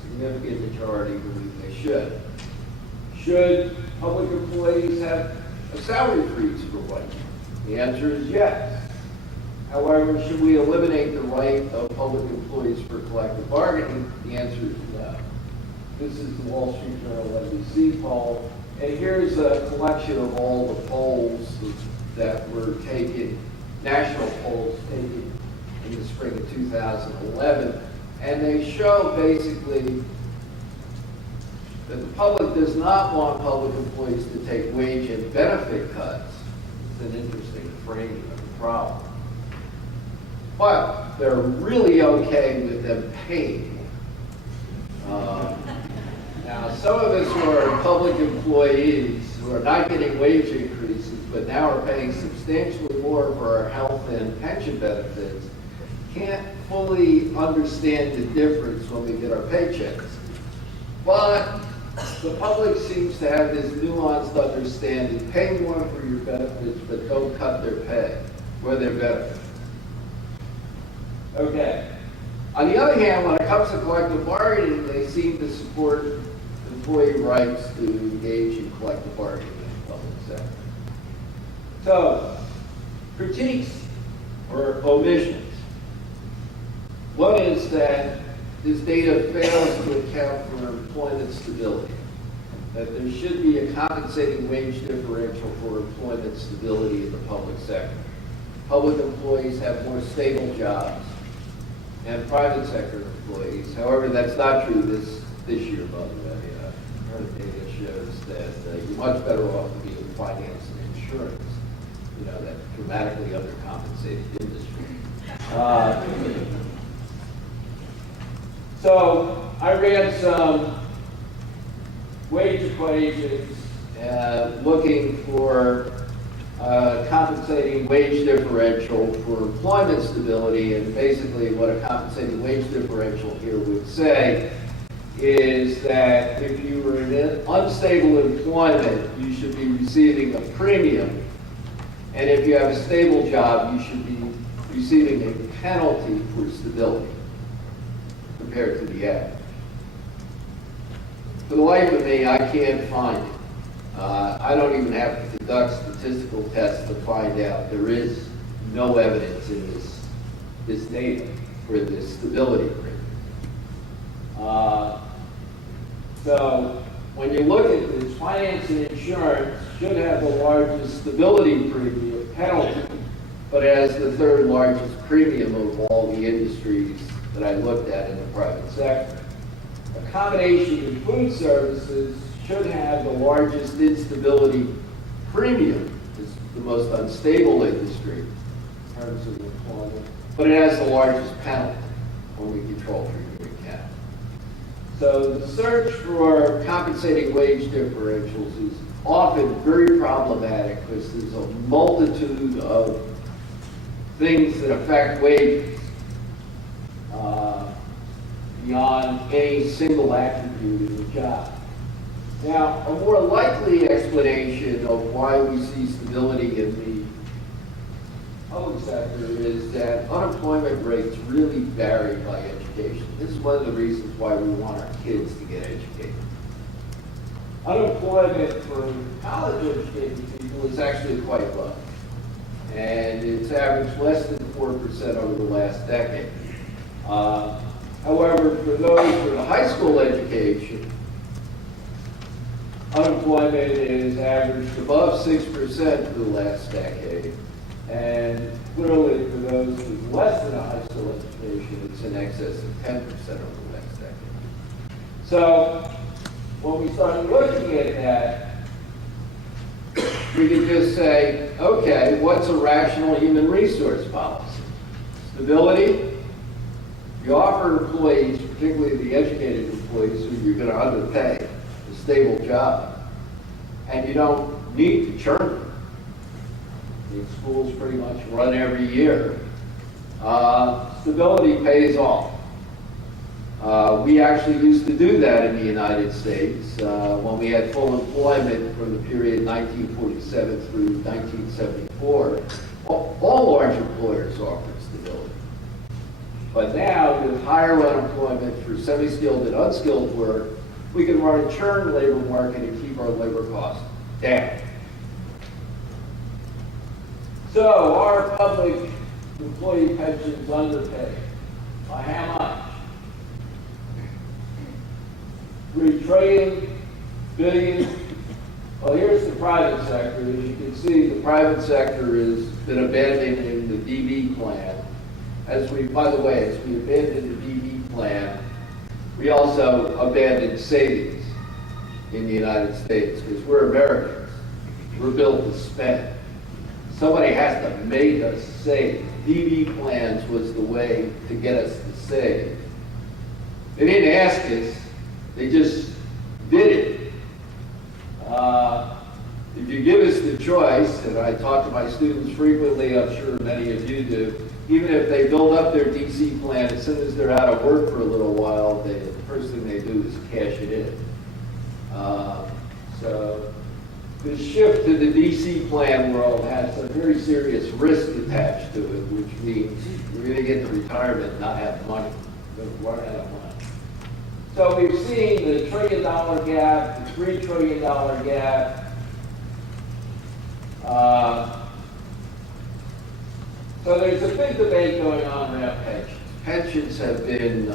Significant majority believe they should. Should public employees have a salary freeze for 1 year? The answer is yes. However, should we eliminate the right of public employees for collective bargaining? The answer is no. This is the Wall Street Journal NBC poll, and here's a collection of all the polls that were taken, national polls taken in the spring of 2011, and they show basically that the public does not want public employees to take wage and benefit cuts. It's an interesting framing of the problem. But they're really okay with them paying more. Now, some of us who are public employees who are not getting wage increases, but now are paying substantially more for our health and pension benefits, can't fully understand the difference when we get our paychecks. But the public seems to have this nuanced understanding: pay more for your benefits, but don't cut their pay or their benefits. Okay. On the other hand, when it comes to collective bargaining, they seem to support employee rights to engage in collective bargaining in the public sector. So, critiques or omissions. One is that this data fails to account for employment stability, that there should be a compensating wage differential for employment stability in the public sector. Public employees have more stable jobs and private sector employees. However, that's not true this year, by the way. Our data shows that you're much better off to be in finance and insurance, that dramatically undercompensated industry. So I ran some wage equations looking for compensating wage differential for employment stability, and basically what a compensating wage differential here would say is that if you were in unstable employment, you should be receiving a premium, and if you have a stable job, you should be receiving a penalty for stability compared to the average. For the life of me, I can't find it. I don't even have to conduct statistical tests to find out. There is no evidence in this data for this stability premium. So when you look at this, finance and insurance should have the largest stability premium penalty, but it has the third largest premium of all the industries that I looked at in the private sector. Accommodation and food services should have the largest instability premium. It's the most unstable industry in terms of employment, but it has the largest penalty when we control for human capital. So the search for compensating wage differentials is often very problematic because there's a multitude of things that affect wages beyond any single attribute of the job. Now, a more likely explanation of why we see stability in the public sector is that unemployment rates really vary by education. This is one of the reasons why we want our kids to get educated. Unemployment for college-educated people is actually quite low, and it's averaged less than 4% over the last decade. However, for those with a high school education, unemployment is averaged above 6% for the last decade, and clearly for those with less than a high school education, it's in excess of 10% over the last decade. So when we started looking at that, we could just say, okay, what's a rational human resource policy? Stability. You offer employees, particularly the educated employees who you're going to underpay, a stable job, and you don't need to churn them. The schools pretty much run every year. Stability pays off. We actually used to do that in the United States when we had full employment from the period 1947 through 1974. All large employers offered stability. But now, with higher unemployment for semi-skilled and unskilled work, we can run a churn labor market and keep our labor costs down. So, are public employee pensions underpaid? By how much? $3 billion. Well, here's the private sector. As you can see, the private sector has been abandoning the DB plan. By the way, as we abandoned the DB plan, we also abandoned savings in the United States because we're Americans. We're built to spend. Somebody has to make us save. DB plans was the way to get us to save. They didn't ask us, they just did it. If you give us the choice, and I talk to my students frequently, I'm sure many of you do, even if they build up their DC plan, as soon as they're out of work for a little while, the first thing they do is cash it in. So the shift to the DC plan world has a very serious risk attached to it, which means you're going to get to retirement and not have money. You're going to run out of money. So we've seen the $1 trillion gap, the $3 trillion gap. So there's a big debate going on around pensions. Pensions have been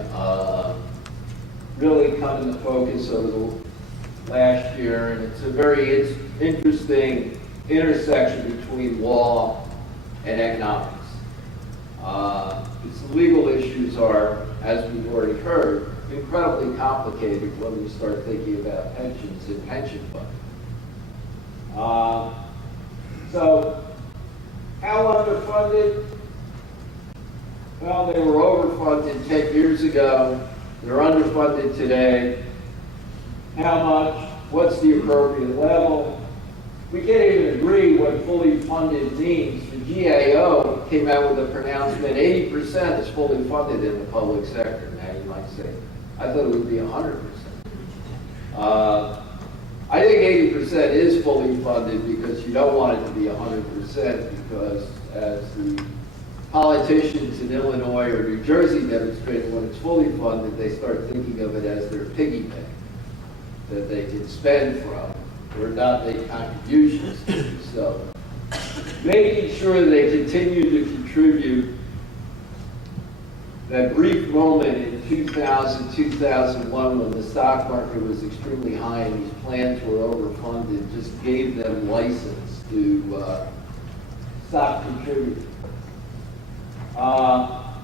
really come into focus over the last year, and it's a very interesting intersection between law and economics. Its legal issues are, as we've already heard, incredibly complicated when we start thinking about pensions and pension funds. So, how underfunded? Well, they were overfunded 10 years ago. They're underfunded today. How much? What's the appropriate level? We can't even agree what fully funded means. The GAO came out with a pronouncement, 80% is fully funded in the public sector. Now you might say, I thought it would be 100%. I think 80% is fully funded because you don't want it to be 100% because as the politicians in Illinois or New Jersey demonstrated, when it's fully funded, they start thinking of it as their piggy bank that they can spend from or not make contributions to. So making sure they continue to contribute. That brief moment in 2000, 2001 when the stock market was extremely high and these plans were overfunded just gave them license to stop contributing.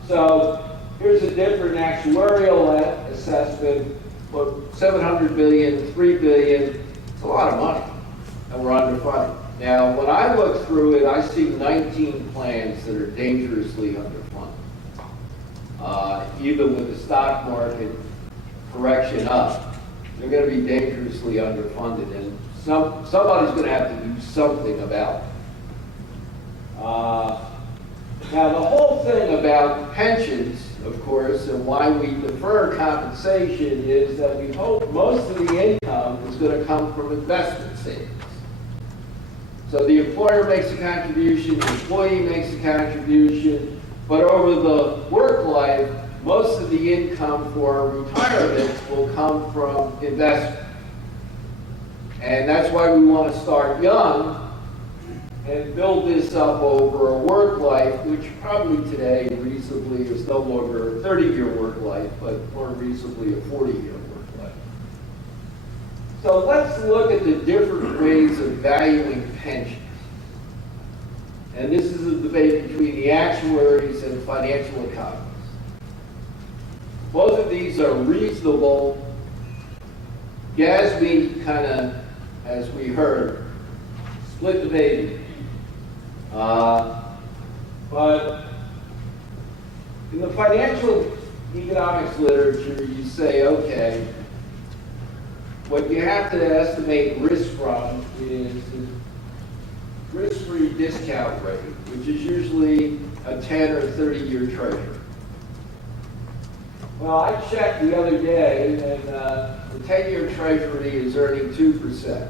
So here's a different actuarial assessment. But $700 billion, $3 billion, it's a lot of money, and we're underfunded. Now, when I look through it, I see 19 plans that are dangerously underfunded. Even with the stock market correction up, they're going to be dangerously underfunded, and somebody's going to have to do something about it. Now, the whole thing about pensions, of course, and why we defer compensation is that we hope most of the income is going to come from investment savings. So the employer makes a contribution, the employee makes a contribution, but over the work life, most of the income for retirement will come from investment. And that's why we want to start young and build this up over a work life, which probably today reasonably is no longer a 30-year work life, but more reasonably a 40-year work life. So let's look at the different ways of valuing pensions. And this is a debate between the actuaries and financial economists. Both of these are reasonable. GASB kind of, as we heard, split the baby. But in the financial economics literature, you say, okay, what you have to estimate risk from is the risk-free discount rate, which is usually a 10 or 30-year treasury. Well, I checked the other day, and the 10-year Treasury is earning 2%.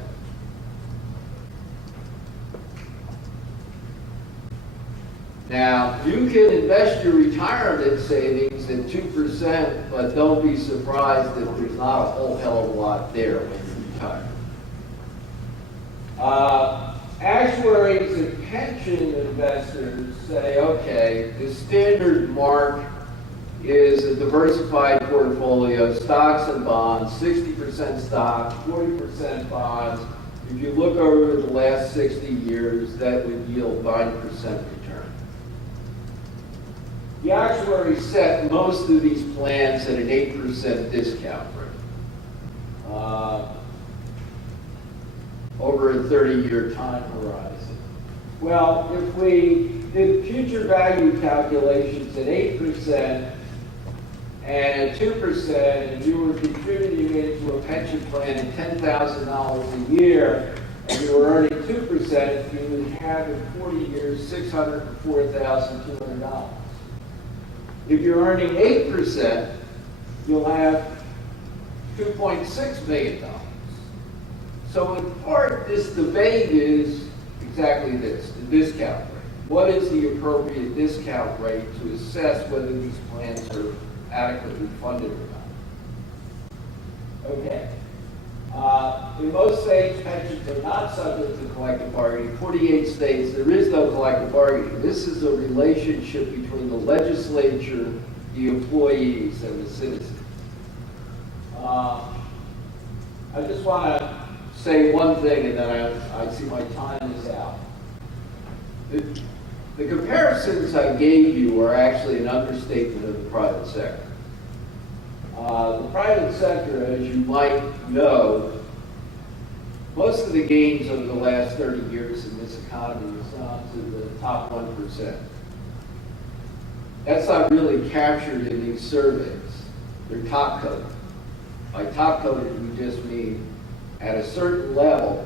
Now, you can invest your retirement savings at 2%, but don't be surprised if there's not a whole hell of a lot there when you retire. Actuaries and pension investors say, okay, the standard mark is a diversified portfolio, stocks and bonds, 60% stocks, 40% bonds. If you look over the last 60 years, that would yield 9% return. The actuaries set most of these plans at an 8% discount rate over a 30-year time horizon. Well, if we did future value calculations at 8% and at 2%, and you were contributing into a pension plan at $10,000 a year, and you were earning 2%, you would have in 40 years $604,200. If you're earning 8%, you'll have $2.6 million. So in part, this debate is exactly this, the discount rate. What is the appropriate discount rate to assess whether these plans are adequately funded or not? Okay. In most states, pensions are not subject to collective bargaining. 48 states, there is no collective bargaining. This is a relationship between the legislature, the employees, and the citizens. I just want to say one thing, and then I see my time is out. The comparisons I gave you are actually an understatement of the private sector. The private sector, as you might know, most of the gains over the last 30 years in this economy has gone to the top 1%. That's not really captured in these surveys. They're top-coded. By top-coded, we just mean at a certain level,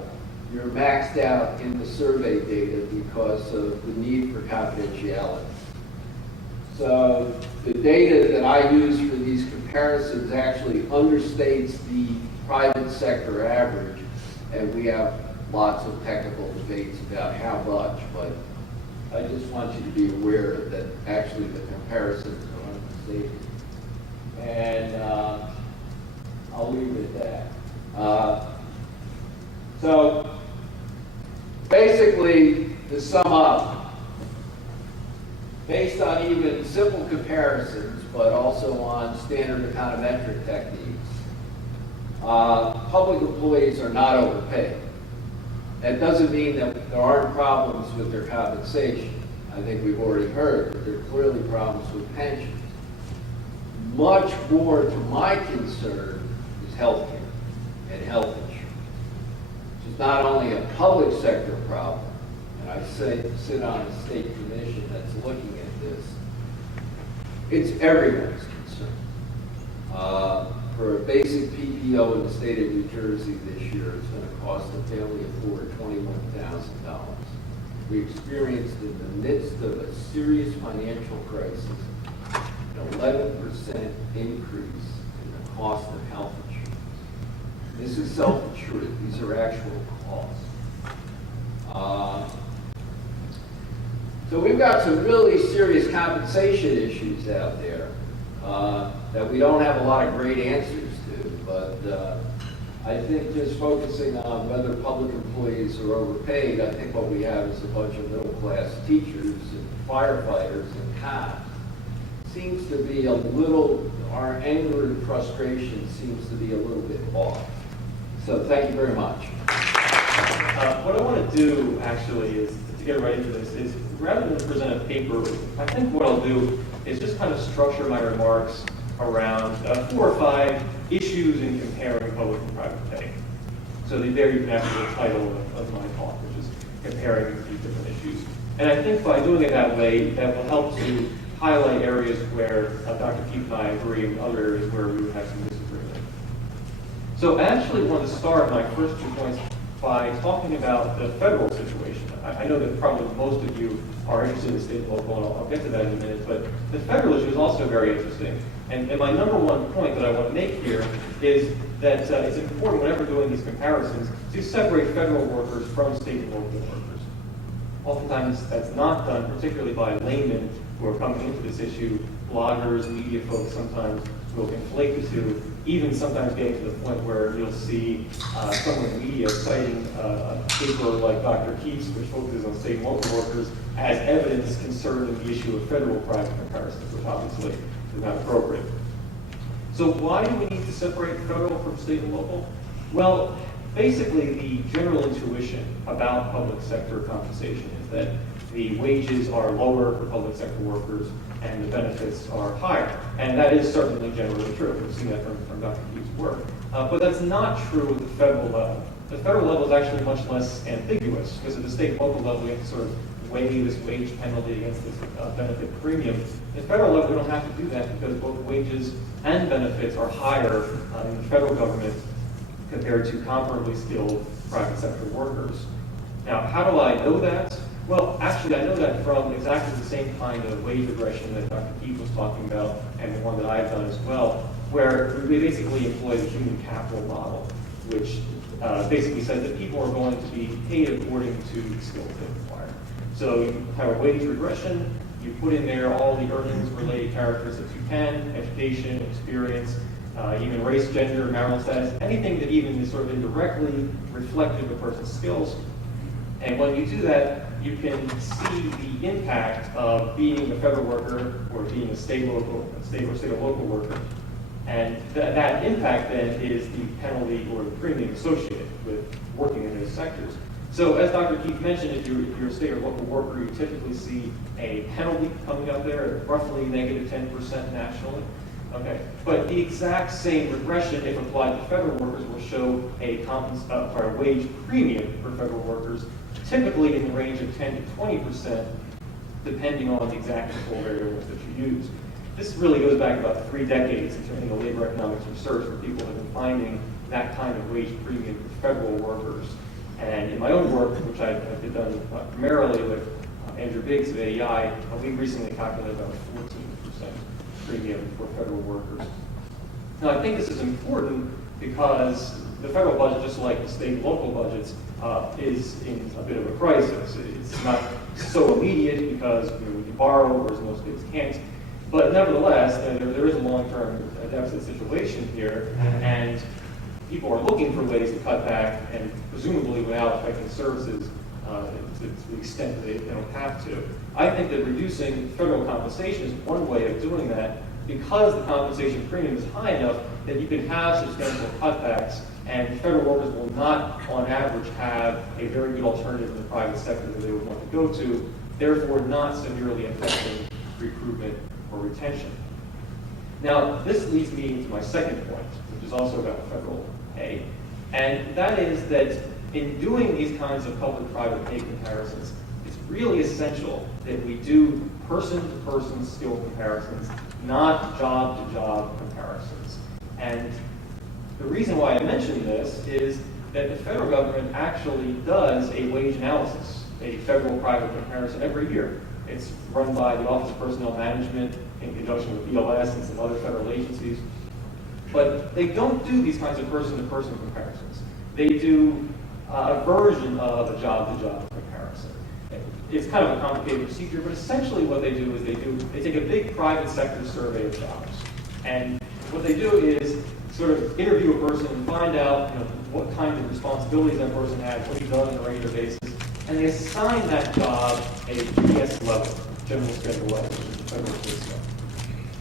you're maxed out in the survey data because of the need for confidentiality. So the data that I use for these comparisons actually understates the private sector average, and we have lots of technical debates about how much, but I just want you to be aware that actually the comparisons are understated. And I'll leave it at that. So basically, to sum up, based on even simple comparisons, but also on standard econometric techniques, public employees are not overpaid. That doesn't mean that there aren't problems with their compensation. I think we've already heard that there are clearly problems with pensions. Much more to my concern is health care and health insurance. It's not only a public sector problem, and I sit on a state commission that's looking at this, it's everyone's concern. For a basic PPO in the state of New Jersey this year, it's going to cost a family of four $21,000. We experienced in the midst of a serious financial crisis an 11% increase in the cost of health insurance. This is self-insured. These are actual costs. So we've got some really serious compensation issues out there that we don't have a lot of great answers to, but I think just focusing on whether public employees are overpaid, I think what we have is a bunch of middle-class teachers and firefighters and cops. Seems to be a little, our anger and frustration seems to be a little bit off. So thank you very much. What I want to do, actually, is to get right into this, is rather than present a paper, I think what I'll do is just kind of structure my remarks around 4 or 5 issues in comparing public and private pay. So there you can have the title of my talk, which is comparing these different issues. And I think by doing it that way, that will help to highlight areas where Dr. Keefe and I agree and other areas where we would have some disagreement. So I actually want to start my first 2 points by talking about the federal situation. I know that probably most of you are interested in state and local, and I'll get to that in a minute, but the federal issue is also very interesting. And my number one point that I want to make here is that it's important whenever doing these comparisons to separate federal workers from state and local workers. Oftentimes that's not done, particularly by laymen who are coming into this issue. Bloggers, media folks sometimes will conflate the two, even sometimes getting to the point where you'll see someone in the media citing a paper like Dr. Keefe's, which focuses on state and local workers, as evidence concerning the issue of federal-private comparisons, which obviously is not appropriate. So why do we need to separate federal from state and local? Well, basically the general intuition about public sector compensation is that the wages are lower for public sector workers and the benefits are higher. And that is certainly generally true. We've seen that from Dr. Keefe's work. But that's not true at the federal level. The federal level is actually much less ambiguous, because at the state and local level, we have to sort of weigh this wage penalty against this benefit premium. At the federal level, we don't have to do that because both wages and benefits are higher in the federal government compared to comparably skilled private sector workers. Now, how do I know that? Well, actually, I know that from exactly the same kind of wage regression that Dr. Keefe was talking about, and the one that I've done as well, where we basically employ the human capital model, which basically says that people are going to be paid according to the skills they require. So you have a wage regression, you put in there all the earnings-related characteristics you can, education, experience, even race, gender, marital status, anything that even is sort of indirectly reflective of a person's skills. And when you do that, you can see the impact of being a federal worker or being a state or local worker. And that impact then is the penalty or the premium associated with working in those sectors. So as Dr. Keefe mentioned, if you're a state or local worker, you typically see a penalty coming up there at roughly negative 10% nationally. Okay, but the exact same regression, if applied to federal workers, will show a wage premium for federal workers, typically in the range of 10 to 20%, depending on the exact control variables that you use. This really goes back about 3 decades in terms of labor economics research, where people have been finding that kind of wage premium for federal workers. And in my own work, which I've done primarily with Andrew Biggs of AEI, we recently calculated about a 14% premium for federal workers. Now, I think this is important because the federal budget, just like the state and local budgets, is in a bit of a crisis. It's not so immediate because we can borrow, whereas most states can't. But nevertheless, there is a long-term deficit situation here, and people are looking for ways to cut back, and presumably without affecting services to the extent that they don't have to. I think that reducing federal compensation is one way of doing that, because the compensation premium is high enough that you can have substantial cutbacks, and federal workers will not, on average, have a very good alternative in the private sector that they would want to go to, therefore not severely affecting recruitment or retention. Now, this leads me to my second point, which is also about federal pay, and that is that in doing these kinds of public-private pay comparisons, it's really essential that we do person-to-person skill comparisons, not job-to-job comparisons. And the reason why I mention this is that the federal government actually does a wage analysis, a federal-private comparison every year. It's run by the Office of Personnel Management in conjunction with BLS and some other federal agencies. But they don't do these kinds of person-to-person comparisons. They do a version of a job-to-job comparison. It's kind of a complicated procedure, but essentially what they do is they take a big private sector survey of jobs. And what they do is sort of interview a person and find out what kind of responsibilities that person has, what he does on a regular basis, and they assign that job a GS level, general schedule level, which is the federal pay scale.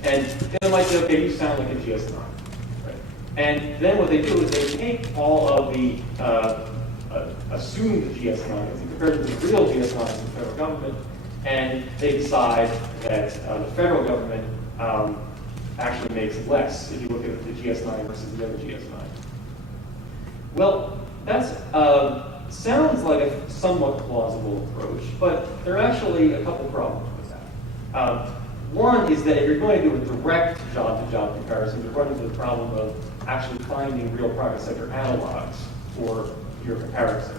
And then they might say, okay, you sound like a GS9. Right? And then what they do is they take all of the assumed GS9s and compare them to the real GS9s in the federal government, and they decide that the federal government actually makes less if you look at the GS9 versus the other GS9. Well, that sounds like a somewhat plausible approach, but there are actually a couple problems with that. One is that if you're going to do a direct job-to-job comparison, you run into the problem of actually finding real private sector analogs for your comparison.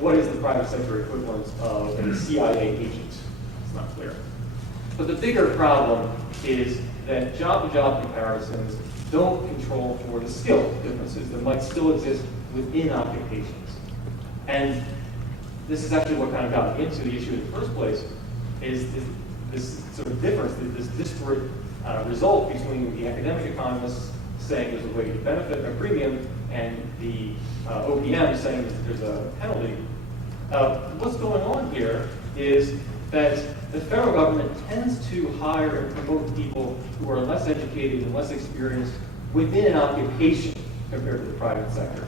What is the private sector equivalent of a CIA agent? It's not clear. But the bigger problem is that job-to-job comparisons don't control for the skill differences that might still exist within occupations. And this is actually what kind of got me into the issue in the first place, is this sort of difference, this disparate result between the academic economists saying there's a wage benefit, a premium, and the OPM saying that there's a penalty. What's going on here is that the federal government tends to hire and promote people who are less educated and less experienced within an occupation compared to the private sector.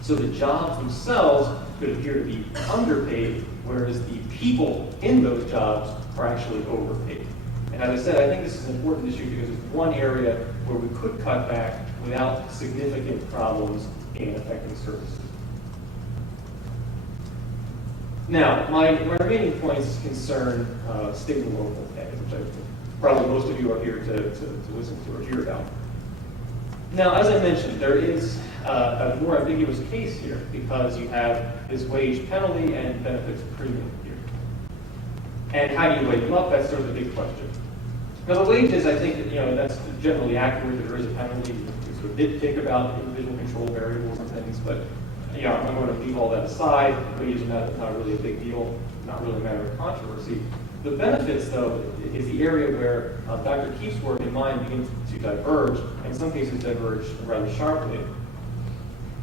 So the jobs themselves could appear to be underpaid, whereas the people in those jobs are actually overpaid. And as I said, I think this is an important issue because it's one area where we could cut back without significant problems in affecting services. Now, my remaining points concern state and local pay, which probably most of you are here to listen to or hear about. Now, as I mentioned, there is a more ambiguous case here because you have this wage penalty and benefits premium here. And how do you weigh them up? That's sort of the big question. Now, the wages, I think, that's generally accurate. That there is a penalty. We sort of did think about individual control variables and things, but I'm going to leave all that aside. Wages are not really a big deal, not really a matter of controversy. The benefits, though, is the area where Dr. Keefe's work and mine begin to diverge, and in some cases diverge rather sharply.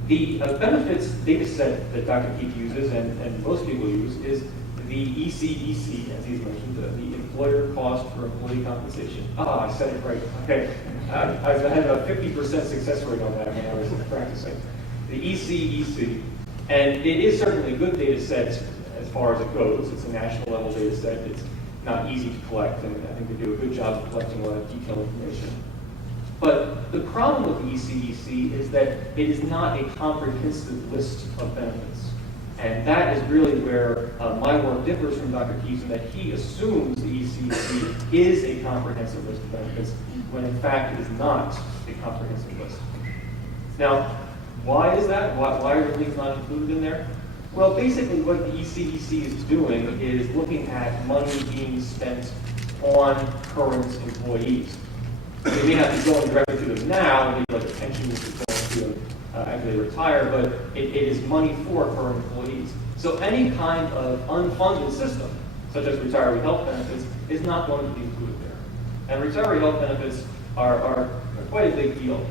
The benefits data set that Dr. Keefe uses, and most people use, is the ECEC, as he's mentioned, the Employer Cost for Employee Compensation. I said it right. Okay. I had a 50% success rate on that when I was practicing. The ECEC, and it is certainly a good data set as far as it goes. It's a national level data set. It's not easy to collect, and I think they do a good job of collecting a lot of detailed information. But the problem with the ECEC is that it is not a comprehensive list of benefits. And that is really where my work differs from Dr. Keefe's, in that he assumes the ECEC is a comprehensive list of benefits, when in fact it is not a comprehensive list. Now, why is that? Why are things not included in there? Well, basically what the ECEC is doing is looking at money being spent on current employees. They may not be going directly to them now, maybe like a pension is going to them after they retire, but it is money for current employees. So any kind of unfunded system, such as retiree health benefits, is not going to be included there. And retiree health benefits are quite a big deal.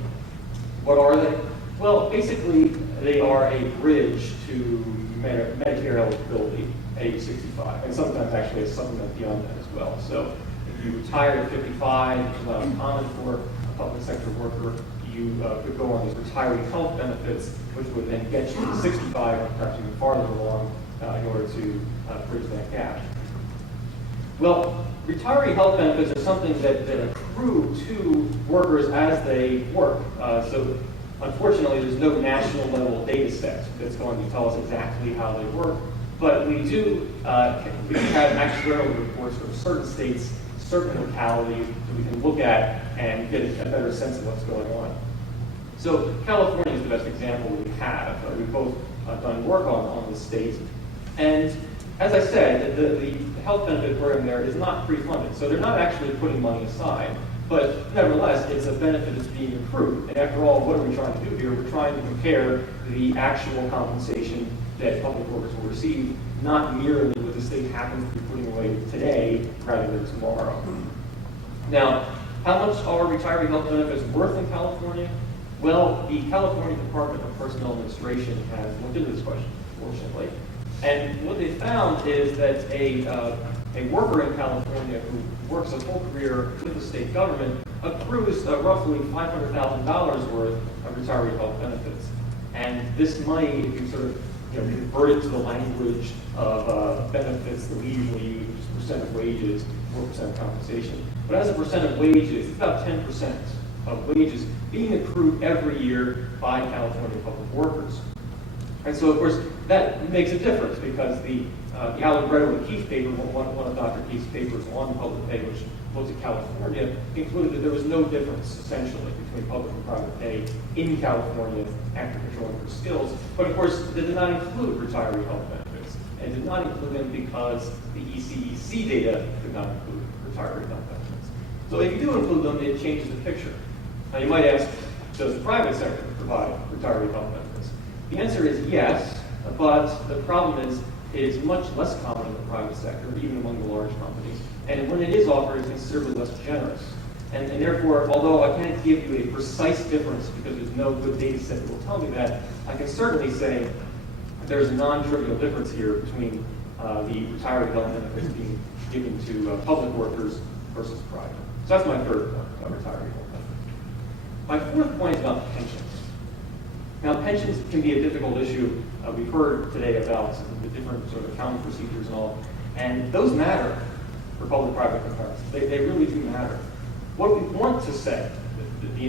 What are they? Well, basically, they are a bridge to Medicare eligibility, age 65, and sometimes actually a supplement beyond that as well. So if you retire at 55, which is not uncommon for a public sector worker, you could go on these retiree health benefits, which would then get you to 65, or perhaps even farther along, in order to bridge that gap. Well, retiree health benefits are something that accrue to workers as they work. So unfortunately, there's no national level data set that's going to tell us exactly how they work, but we do we have actuarial reports from certain states, certain localities that we can look at and get a better sense of what's going on. So California is the best example we have. We've both done work on the state, and as I said, the health benefit program there is not pre-funded, so they're not actually putting money aside. But nevertheless, it's a benefit that's being accrued. And after all, what are we trying to do here? We're trying to compare the actual compensation that public workers will receive, not merely what the state happens to be putting away today rather than tomorrow. Now, how much are retiree health benefits worth in California? Well, the California Department of Personnel Administration has looked into this question, fortunately. And what they found is that a worker in California who works a full career with the state government accrues roughly $500,000 worth of retiree health benefits. And this money, if you sort of convert it to the language of benefits that we usually use, which is percent of wages, 4% of compensation. But as a percent of wages, it's about 10% of wages being accrued every year by California public workers. And so, of course, that makes a difference because the Allegretto and Keefe paper, one of Dr. Keefe's papers on public pay, which looked at California, concluded that there was no difference essentially between public and private pay in California after controlling for skills. But of course, they did not include retiree health benefits, and did not include them because the ECEC data could not include retiree health benefits. So if you do include them, it changes the picture. Now you might ask, does the private sector provide retiree health benefits? The answer is yes, but the problem is it is much less common in the private sector, even among the large companies. And when it is offered, it's considerably less generous. And therefore, although I can't give you a precise difference because there's no good data set that will tell me that, I can certainly say there's a non-trivial difference here between the retiree health benefits being given to public workers versus private. So that's my third point about retiree health benefits. My fourth point is about pensions. Now, pensions can be a difficult issue. We've heard today about the different sort of accounting procedures and all, and those matter for public-private comparisons. They really do matter. What we want to say,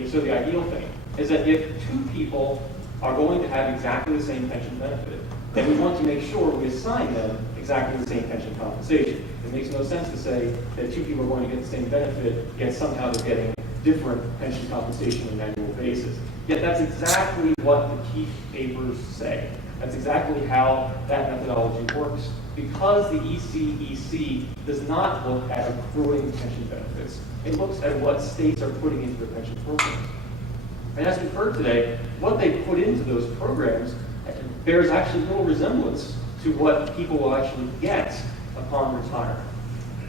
so the ideal thing, is that if two people are going to have exactly the same pension benefit, then we want to make sure we assign them exactly the same pension compensation. It makes no sense to say that two people are going to get the same benefit, yet somehow they're getting different pension compensation on an annual basis. Yet that's exactly what the Keefe papers say. That's exactly how that methodology works. Because the ECEC does not look at accruing pension benefits, it looks at what states are putting into their pension programs. And as we've heard today, what they put into those programs bears actually little resemblance to what people will actually get upon retirement.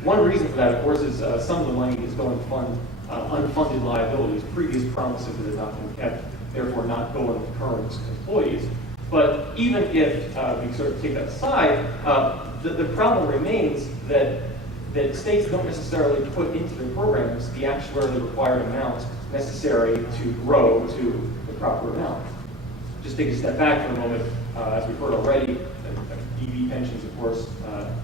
One reason for that, of course, is some of the money is going to fund unfunded liabilities, previous promises that have not been kept, therefore not going to current employees. But even if we sort of take that aside, the problem remains that states don't necessarily put into their programs the actuarially required amount necessary to grow to the proper amount. Just take a step back for a moment. As we've heard already, DB pensions, of course,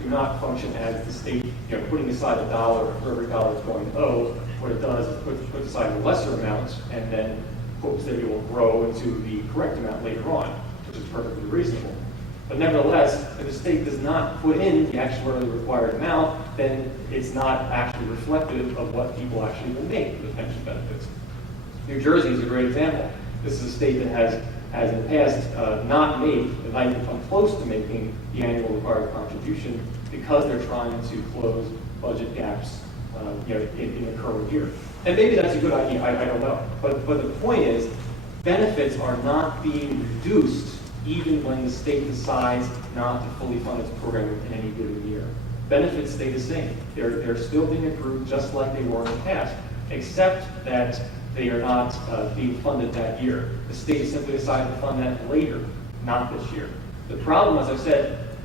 do not function as the state putting aside $1 for every dollar it's going to owe. What it does is put aside a lesser amount and then hopes that it will grow into the correct amount later on, which is perfectly reasonable. But nevertheless, if the state does not put in the actuarially required amount, then it's not actually reflective of what people actually will make for the pension benefits. New Jersey is a great example. This is a state that has in the past not even come close to making the annual required contribution because they're trying to close budget gaps in the current year. And maybe that's a good idea, I don't know. But the point is, benefits are not being reduced even when the state decides not to fully fund its program in any given year. Benefits stay the same. They're still being accrued just like they were in the past, except that they are not being funded that year. The state simply decided to fund that later, not this year. The problem, as I said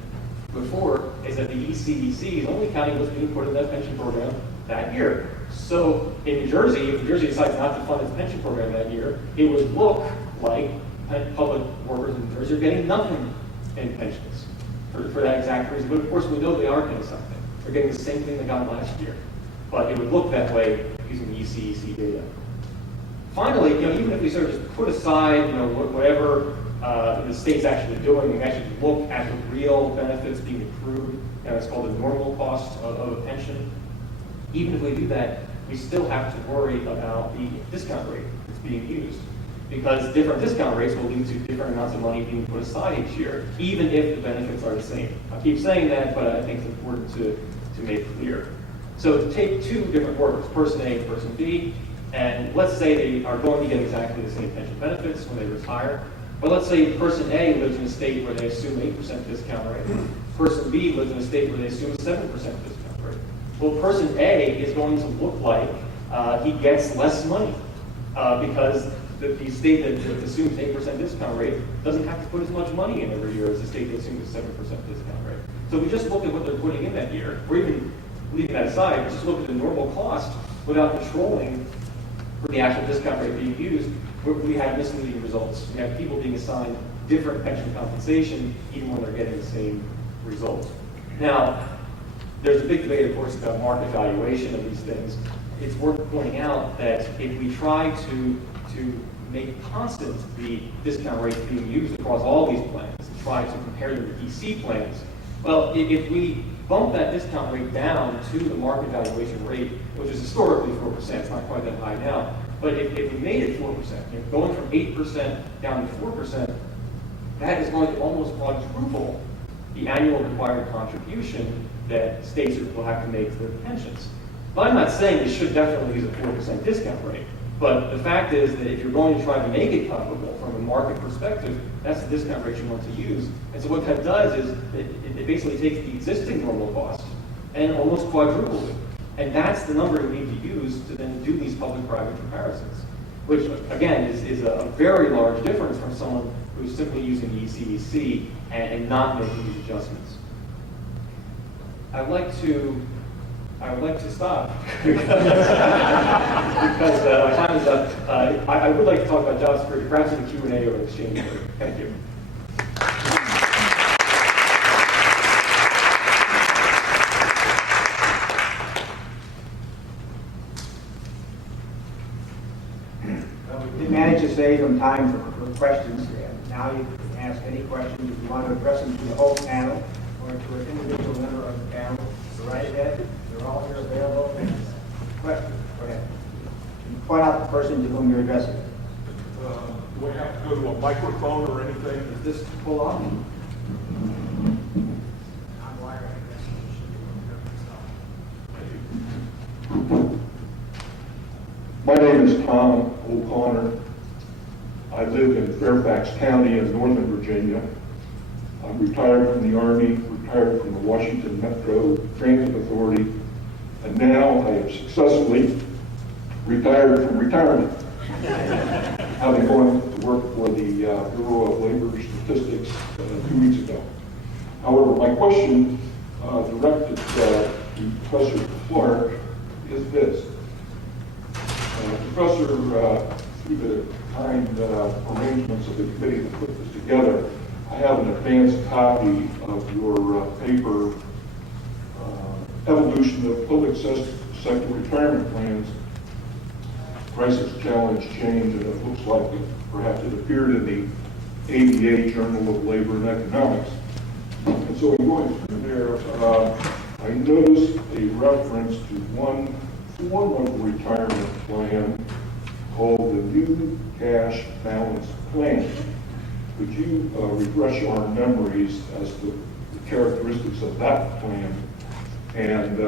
before, is that the ECEC is only counting what's being put in that pension program that year. So in New Jersey, if New Jersey decides not to fund its pension program that year, it would look like public workers in New Jersey are getting nothing in pensions for that exact reason. But of course, we know they are getting something. They're getting the same thing they got last year. But it would look that way using the ECEC data. Finally, even if we sort of just put aside, whatever the state's actually doing, and actually look at the real benefits being accrued, it's called the normal cost of a pension. Even if we do that, we still have to worry about the discount rate that's being used, because different discount rates will lead to different amounts of money being put aside each year, even if the benefits are the same. I keep saying that, but I think it's important to make clear. So take two different workers, person A and person B, and let's say they are going to get exactly the same pension benefits when they retire. But let's say person A lives in a state where they assume 8% discount rate. Person B lives in a state where they assume 7% discount rate. Well, person A is going to look like he gets less money because the state that assumes 8% discount rate doesn't have to put as much money in every year as the state that assumes 7% discount rate. So we just look at what they're putting in that year, or even leaving that aside, just look at the normal cost without controlling for the actual discount rate being used, we have misleading results. We have people being assigned different pension compensation even when they're getting the same result. Now, there's a big debate, of course, about market valuation of these things. It's worth pointing out that if we try to make constant the discount rates being used across all these plans and try to compare them to DC plans, well, if we bump that discount rate down to the market valuation rate, which is historically 4%, it's not quite that high now, but if we made it 4%, going from 8% down to 4%, that is going to almost quadruple the annual required contribution that states will have to make to their pensions. But I'm not saying you should definitely use a 4% discount rate, but the fact is that if you're going to try to make it comparable from a market perspective, that's the discount rate you want to use. And so what that does is it basically takes the existing normal cost and almost quadruples it. And that's the number we need to use to then do these public-private comparisons, which again is a very large difference from someone who's simply using the ECEC and not making these adjustments. I would like to stop because my time is up. I would like to talk about job security, perhaps in the Q&A or exchange. Thank you. Well, we did manage to save some time for questions, and now you can ask any questions if you want to address them to the whole panel or to an individual member of the panel. Go right ahead. They're all here available. Questions? Go ahead. Can you point out the person to whom you're addressing? Do we have to go to a microphone or anything? Is this full on? My name is Tom O'Connor. I live in Fairfax County in Northern Virginia. I'm retired from the Army, retired from the Washington Metro Transit Authority, and now I have successfully retired from retirement, having gone to work for the Bureau of Labor Statistics 2 weeks ago. However, my question directed to Professor Clark is this. Professor, through the kind arrangements of the committee that put this together, I have an advanced copy of your paper, Evolution of Public Sector Retirement Plans, Crisis, Challenge, Change, and it looks like perhaps it appeared in the ABA Journal of Labor and Economics. And so in going through there, I noticed a reference to one form of retirement plan called the New Cash Balance Plan. Could you refresh our memories as to the characteristics of that plan? And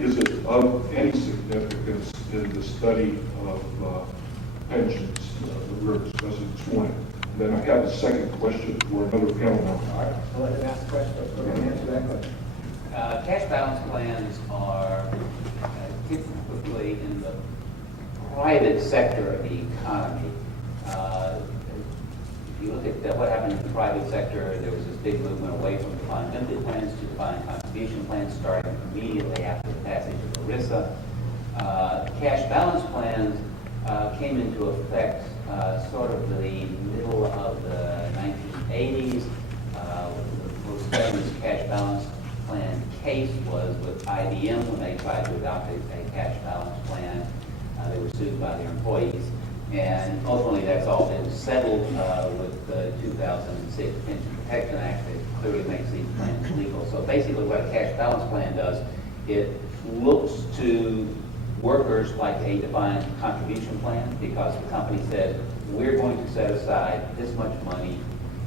is it of any significance in the study of pensions that we're discussing this morning? And then I have a second question for another panel member. All right, so let him ask the question. Go ahead and answer that question. Cash balance plans are typically in the private sector of the economy. If you look at what happened in the private sector, there was this big movement away from defined benefit plans to defined contribution plans starting immediately after the passage of ERISA. Cash balance plans came into effect sort of the middle of the 1980s. The most famous cash balance plan case was with IBM when they tried to adopt a cash balance plan. They were sued by their employees. And ultimately, that's all been settled with the 2006 Pension Protection Act that clearly makes these plans legal. So basically, what a cash balance plan does, it looks to workers like a defined contribution plan because the company says, we're going to set aside this much money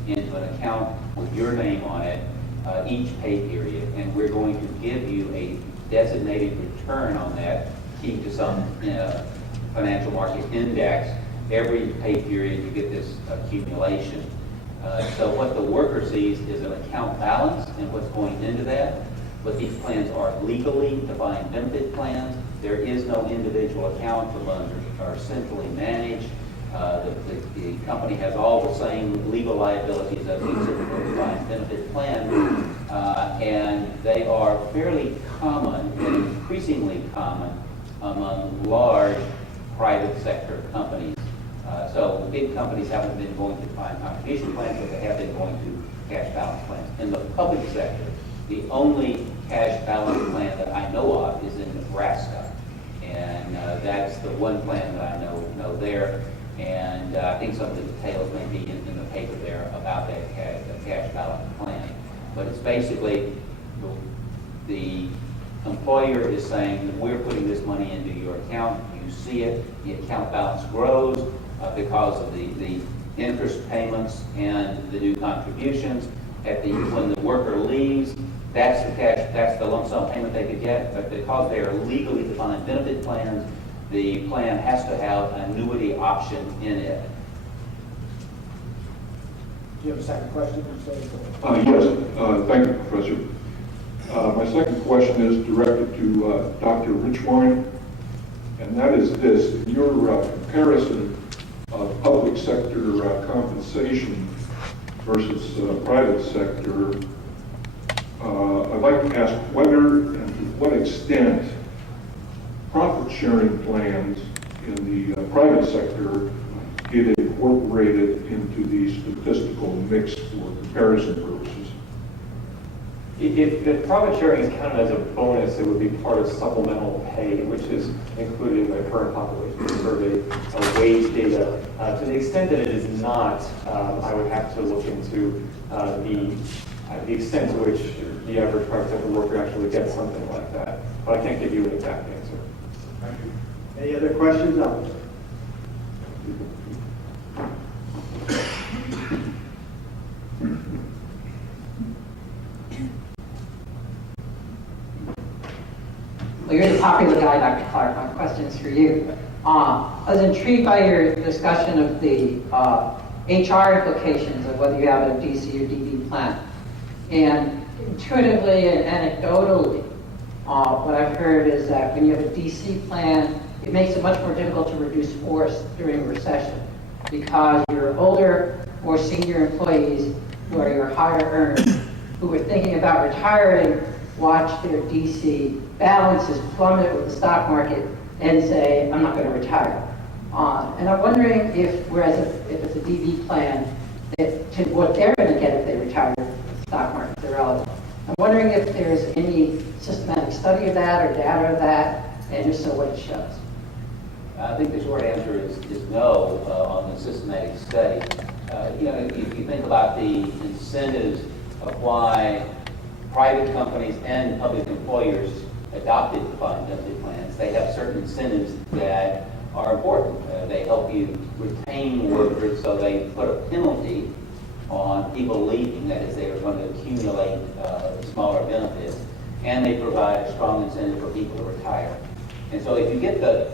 into an account with your name on it each pay period, and we're going to give you a designated return on that, key to some financial market index. Every pay period you get this accumulation. So what the worker sees is an account balance and what's going into that. But these plans are legally defined benefit plans. There is no individual account. The loans are centrally managed. The company has all the same legal liabilities as a typical defined benefit plan. And they are fairly common and increasingly common among large private sector companies. So big companies haven't been going to defined contribution plans, but they have been going to cash balance plans. In the public sector, the only cash balance plan that I know of is in Nebraska. And that's the one plan that I know there. And I think some of the details may be in the paper there about that cash balance plan. But it's basically The employer is saying, we're putting this money into your account, you see it, the account balance grows because of the interest payments and the new contributions. When the worker leaves, that's the cash, that's the lump sum payment they could get, but because they are legally defined benefit plans, the plan has to have an annuity option in it. Do you have a second question? Yes, thank you, Professor. My second question is directed to Dr. Richwine, and that is this. In your comparison of public sector compensation versus private sector, I'd like to ask whether and to what extent profit sharing plans in the private sector get incorporated into the statistical mix for comparison purposes. If profit sharing is counted as a bonus, it would be part of supplemental pay, which is included in the current population survey wage data. To the extent that it is not, I would have to look into the extent to which the average private sector worker actually gets something like that. But I can't give you an exact answer. Any other questions out there? Well, you're the popular guy, Dr. Clark. My question is for you. I was intrigued by your discussion of the HR implications of whether you have a DC or DB plan. And intuitively and anecdotally, what I've heard is that when you have a DC plan, it makes it much more difficult to reduce force during a recession because your older, more senior employees who are your higher earners, who are thinking about retiring, watch their DC balances plummet with the stock market and say, I'm not going to retire. And I'm wondering if, whereas if it's a DB plan, what they're going to get if they retire, the stock market's irrelevant. I'm wondering if there's any systematic study of that or data of that, and if so, what it shows. I think the short answer is no on the systematic study. If you think about the incentives of why private companies and public employers adopted defined benefit plans, they have certain incentives that are important. They help you retain workers, so they put a penalty on people leaving, that is, they are going to accumulate smaller benefits, and they provide a strong incentive for people to retire. And so if you get the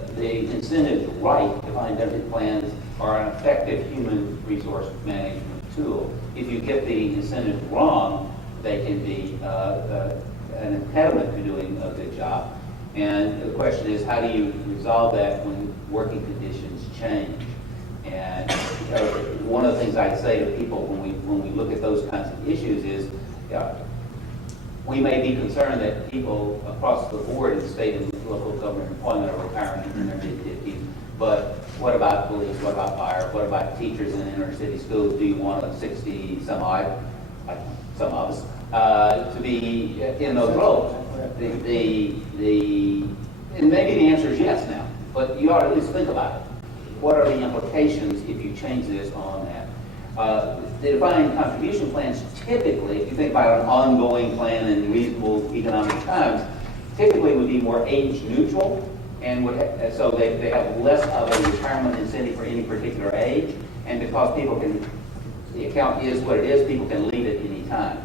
incentives right, defined benefit plans are an effective human resource management tool. If you get the incentives wrong, they can be an impediment to doing a good job. And the question is, how do you resolve that when working conditions change? And one of the things I'd say to people when we look at those kinds of issues is, we may be concerned that people across the board in state and local government employment are retiring in their mid-50s, but what about police, what about fire, what about teachers in inner city schools? Do you want a 60-some-odd, like some of us, to be in those roles? And maybe the answer is yes now, but you ought to at least think about it. What are the implications if you change this on that? The defined contribution plans typically, if you think about an ongoing plan in reasonable economic times, typically would be more age neutral, and so they have less of a retirement incentive for any particular age, and because the account is what it is, people can leave at any time.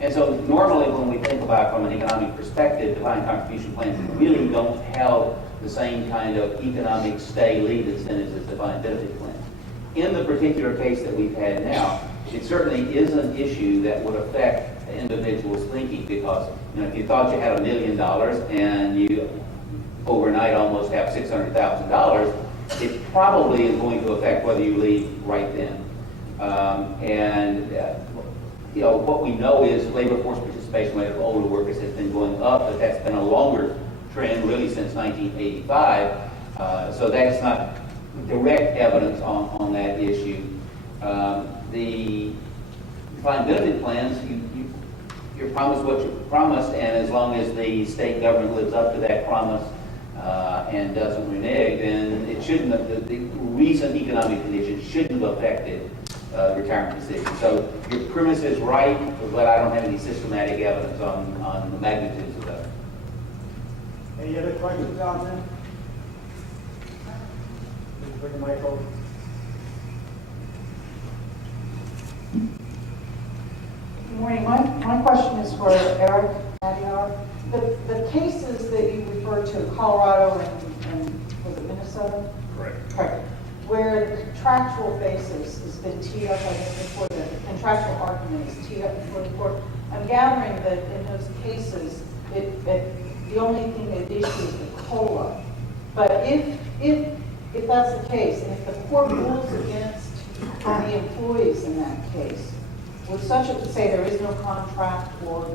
And so normally when we think about from an economic perspective, defined contribution plans really don't have the same kind of economic stay-leave incentives as defined benefit plans. In the particular case that we've had now, it certainly is an issue that would affect the individual's thinking, because if you thought you had $1 million and you overnight almost have $600,000, it probably is going to affect whether you leave right then. What we know is labor force participation rate of older workers has been going up, but that's been a longer trend really since 1985. So that's not direct evidence on that issue. The defined benefit plans, you're promised what you promised, and as long as the state government lives up to that promise and doesn't renege, then it shouldn't have, the recent economic conditions shouldn't have affected retirement decision. So your premise is right, but I don't have any systematic evidence on the magnitudes of that. Any other questions on that? Please bring the mic over. Good morning. My question is for Eric Madiar. The cases that you referred to, Colorado and was it Minnesota? Correct. Correct. Where the contractual basis has been teed up, I guess, before the contractual argument is teed up before the court. I'm gathering that in those cases, the only thing at issue is the COLA. But if that's the case, and if the court rules against the employees in that case, would such a, say there is no contract or,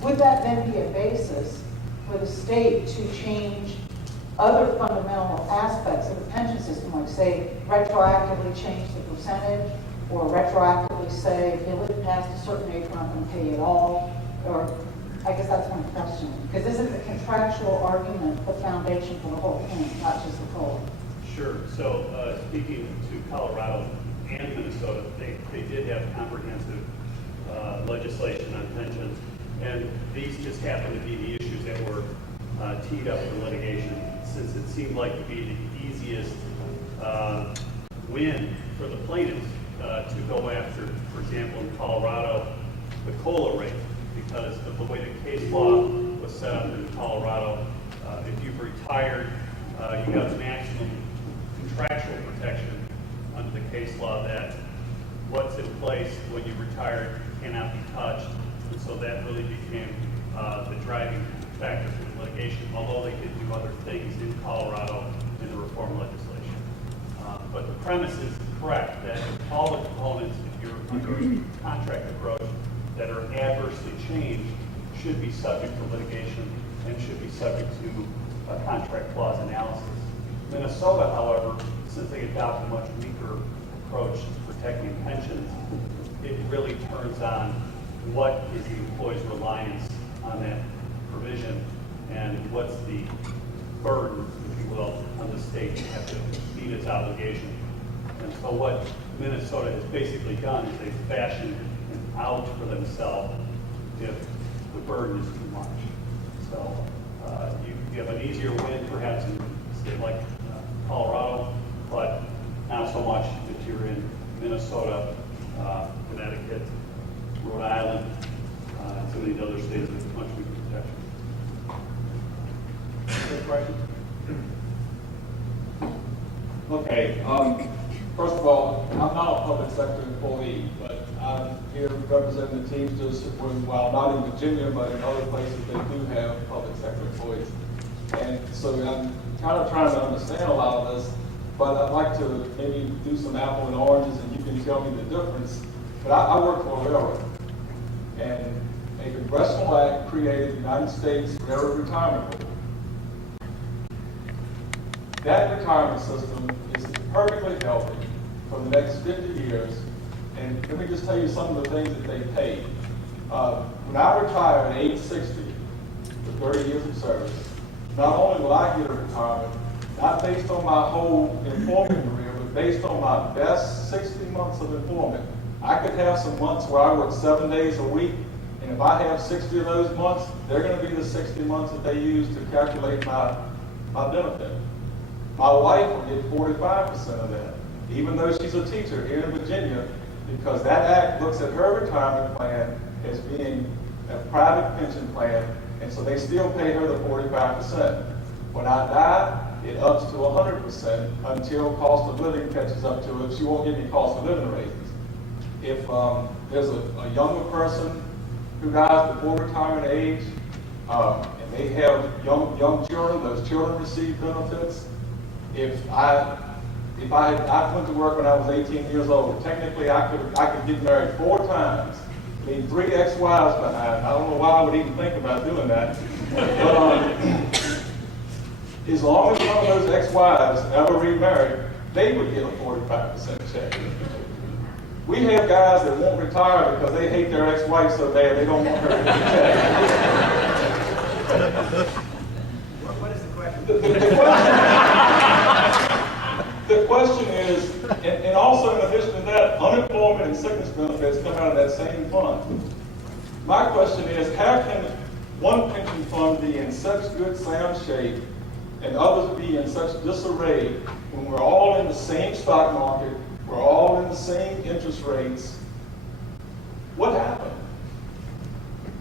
would that then be a basis for the state to change other fundamental aspects of the pension system, like say retroactively change the percentage, or retroactively say if you live past a certain age, we're not going to pay you at all? Or I guess that's my question, because isn't the contractual argument the foundation for the whole thing, not just the COLA? Sure. So speaking to Colorado and Minnesota, they did have comprehensive legislation on pensions, and these just happen to be the issues that were teed up for litigation, since it seemed like to be the easiest win for the plaintiffs to go after, for example, in Colorado, the COLA rate, because of the way the case law was set up in Colorado. If you've retired, you have maximum contractual protection under the case law that what's in place when you retire cannot be touched. And so that really became the driving factor for the litigation, although they could do other things in Colorado in the reform legislation. But the premise is correct, that all the components, if you're under a contract approach, that are adversely changed should be subject to litigation and should be subject to a contract clause analysis. Minnesota, however, since they adopt a much weaker approach to protecting pensions, it really turns on what is the employee's reliance on that provision and what's the burden, if you will, on the state to have to meet its obligation. And so what Minnesota has basically done is they've fashioned an out for themselves if the burden is too much. So you have an easier win perhaps in a state like Colorado, but not so much if you're in Minnesota, Connecticut, Rhode Island, and some of these other states with much weaker protection. Good question. Okay, first of all, I'm not a public sector employee, but I'm here representing the Teamsters, while not in Virginia, but in other places they do have public sector employees. And so I'm kind of trying to understand a lot of this, but I'd like to maybe do some apple and oranges and you can tell me the difference. But I work for a railroad, and a congressional act created the United States Railroad Retirement Board. That retirement system is perfectly healthy for the next 50 years. And let me just tell you some of the things that they pay. When I retire at age 60, with 30 years of service, not only will I get a retirement, not based on my whole employment career, but based on my best 60 months of employment. I could have some months where I work 7 days a week, and if I have 60 of those months, they're going to be the 60 months that they use to calculate my benefit. My wife will get 45% of that, even though she's a teacher here in Virginia, because that act looks at her retirement plan as being a private pension plan, and so they still pay her the 45%. When I die, it ups to 100% until cost of living catches up to it. She won't get any cost of living raises. If there's a younger person who dies before retirement age, and they have young children, those children receive benefits. I went to work when I was 18 years old. Technically, I could get married 4 times, leave 3 ex-wives behind. I don't know why I would even think about doing that. But as long as one of those ex-wives ever remarried, they would get a 45% check. We have guys that won't retire because they hate their ex-wife so bad they don't want her to get a check. What is the question? The the question is, and also in addition to that, unemployment and sickness benefits come out of that same fund. My question is, how can one pension fund be in such good sound shape and others be in such disarray when we're all in the same stock market, we're all in the same interest rates? What happened?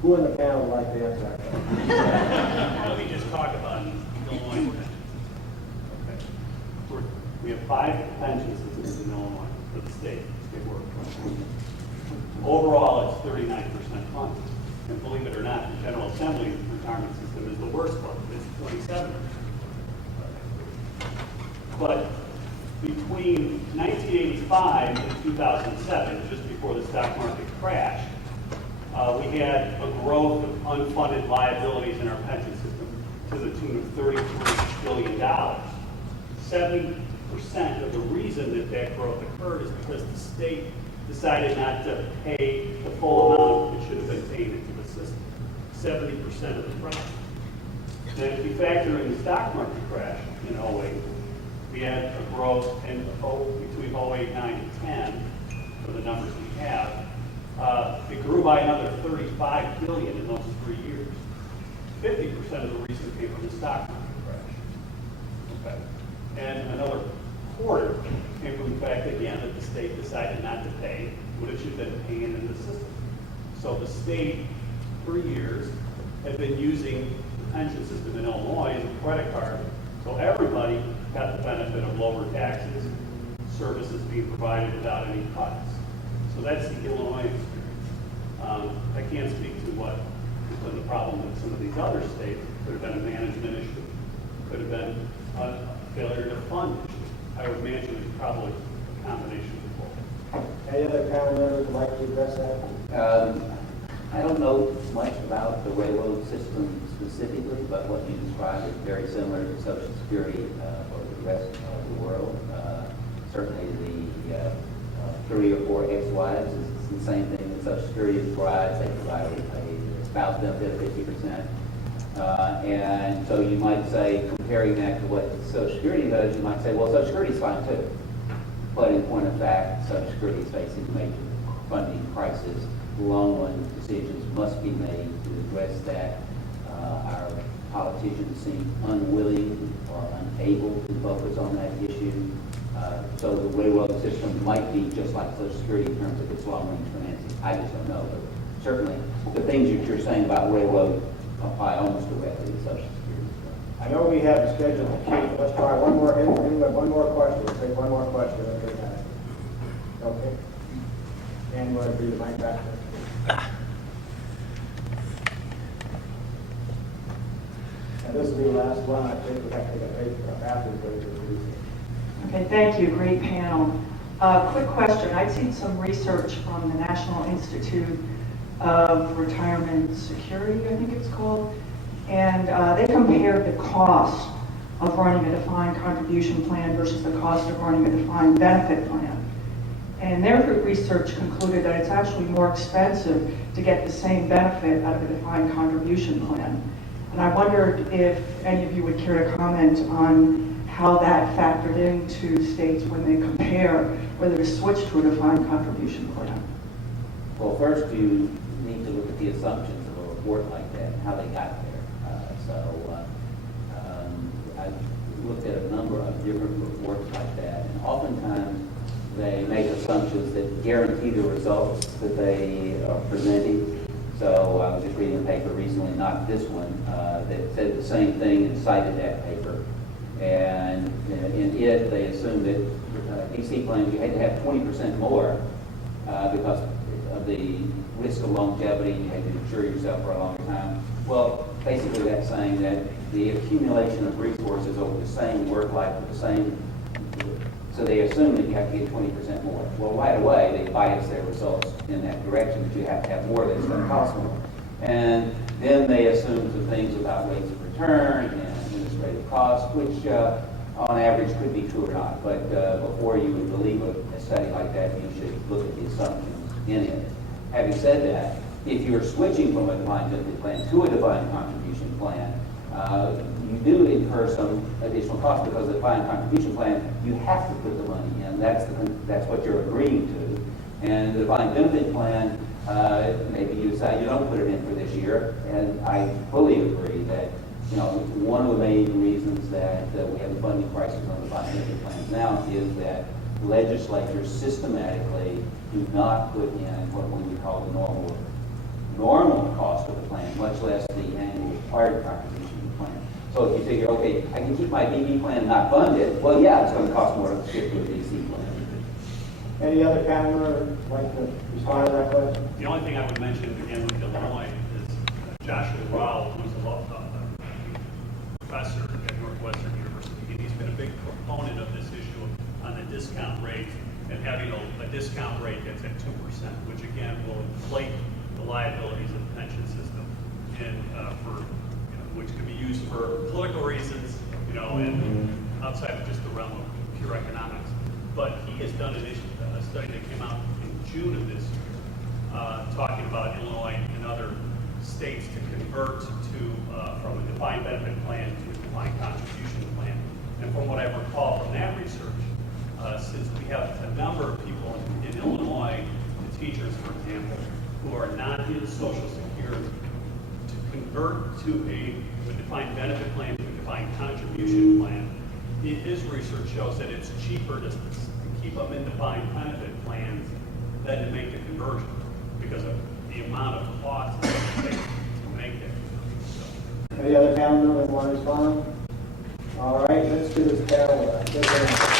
Who in the panel would like to answer that question? Let me just talk about Illinois pensions. Okay. We have 5 pension systems in Illinois for the state. They work. Overall, it's 39% funded. And believe it or not, the General Assembly's retirement system is the worst one. It's 27%. But between 1985 and 2007, just before the stock market crashed, we had a growth of unfunded liabilities in our pension system to the tune of $33 billion. 70% of the reason that that growth occurred is because the state decided not to pay the full amount that should have been paid into the system. 70% of the problem. Then if you factor in the stock market crash in 08, we had a growth in between 08, 9, and 10 for the numbers we have. It grew by another $35 billion in those 3 years. 50% of the reason came from the stock market crash. Okay. And another quarter came from the fact, again, that the state decided not to pay what it should have been paying into the system. So the state, for years, had been using the pension system in Illinois as a credit card. So everybody got the benefit of lower taxes, services being provided without any cuts. So that's the Illinois experience. I can't speak to what has been the problem in some of these other states. Could have been a management issue. Could have been a failure to fund issue. I would imagine it's probably a combination of both. Any other panel members would like to address that? I don't know much about the railroad system specifically, but what you described is very similar to Social Security for the rest of the world. Certainly the 3 or 4 ex-wives is the same thing that Social Security provides. They provide a spouse benefit of 50%. And so you might say, comparing that to what Social Security does, you might say, well, Social Security is fine too. But in point of fact, Social Security is facing major funding crisis. Long-run decisions must be made to address that. Our politicians seem unwilling or unable to focus on that issue. So the railroad system might be just like Social Security in terms of its long-range financing. I just don't know. But certainly, the things that you're saying about railroad apply almost directly to Social Security. I know we have a schedule to keep. Let's try one more. One more question. We'll take one more question. Okay. And you want to bring the mic back there? And this will be the last one. I think we have to take a break after the Okay, thank you. Great panel. Quick question. I've seen some research from the National Institute of Retirement Security, I think it's called, and they compared the cost of running a defined contribution plan versus the cost of running a defined benefit plan. And their research concluded that it's actually more expensive to get the same benefit out of a defined contribution plan. And I wondered if any of you would care to comment on how that factored into states when they compare whether to switch to a defined contribution plan. Well, first you need to look at the assumptions of a report like that, how they got there. I looked at a number of different reports like that, and oftentimes they make assumptions that guarantee the results that they are presenting. So I was just reading a paper recently, not this one, that said the same thing and cited that paper. And in it, they assumed that DC plans, you had to have 20% more because of the risk of longevity, you had to insure yourself for a long time. Well, basically that's saying that the accumulation of resources over the same work life with the same, so they assume that you have to get 20% more. Well, right away, they bias their results in that direction, that you have to have more that's going to cost more. And then they assume some things about rates of return and administrative costs, which on average could be true or not. But before you would believe a study like that, you should look at the assumptions in it. Having said that, if you're switching from a defined benefit plan to a defined contribution plan, you do incur some additional cost because of the defined contribution plan, you have to put the money in. That's what you're agreeing to. And the defined benefit plan, maybe you decide you don't put it in for this year. And I fully agree that, one of the main reasons that we have a funding crisis on the defined benefit plans now is that legislatures systematically do not put in what we would call the normal cost of the plan, much less the annual required contribution to the plan. So if you figure, okay, I can keep my DB plan not funded, well, yeah, it's going to cost more to stick with the DC plan. Any other panel member like to respond to that question? The only thing I would mention again with Illinois is Joshua Rao, who's a law professor at Northwestern University, and he's been a big proponent of this issue on the discount rate and having a discount rate that's at 2%, which again will inflate the liabilities of the pension system, and which could be used for political reasons, and outside of just the realm of pure economics. But he has done a study that came out in June of this year, talking about Illinois and other states to convert from a defined benefit plan to a defined contribution plan. And from what I recall from that research, since we have a number of people in Illinois, the teachers, for example, who are not in Social Security, to convert to a defined benefit plan to a defined contribution plan, his research shows that it's cheaper to keep them in defined benefit plans than to make the conversion because of the amount of cost it takes to make that conversion. Any other panel members want to respond? All right, let's do this panel.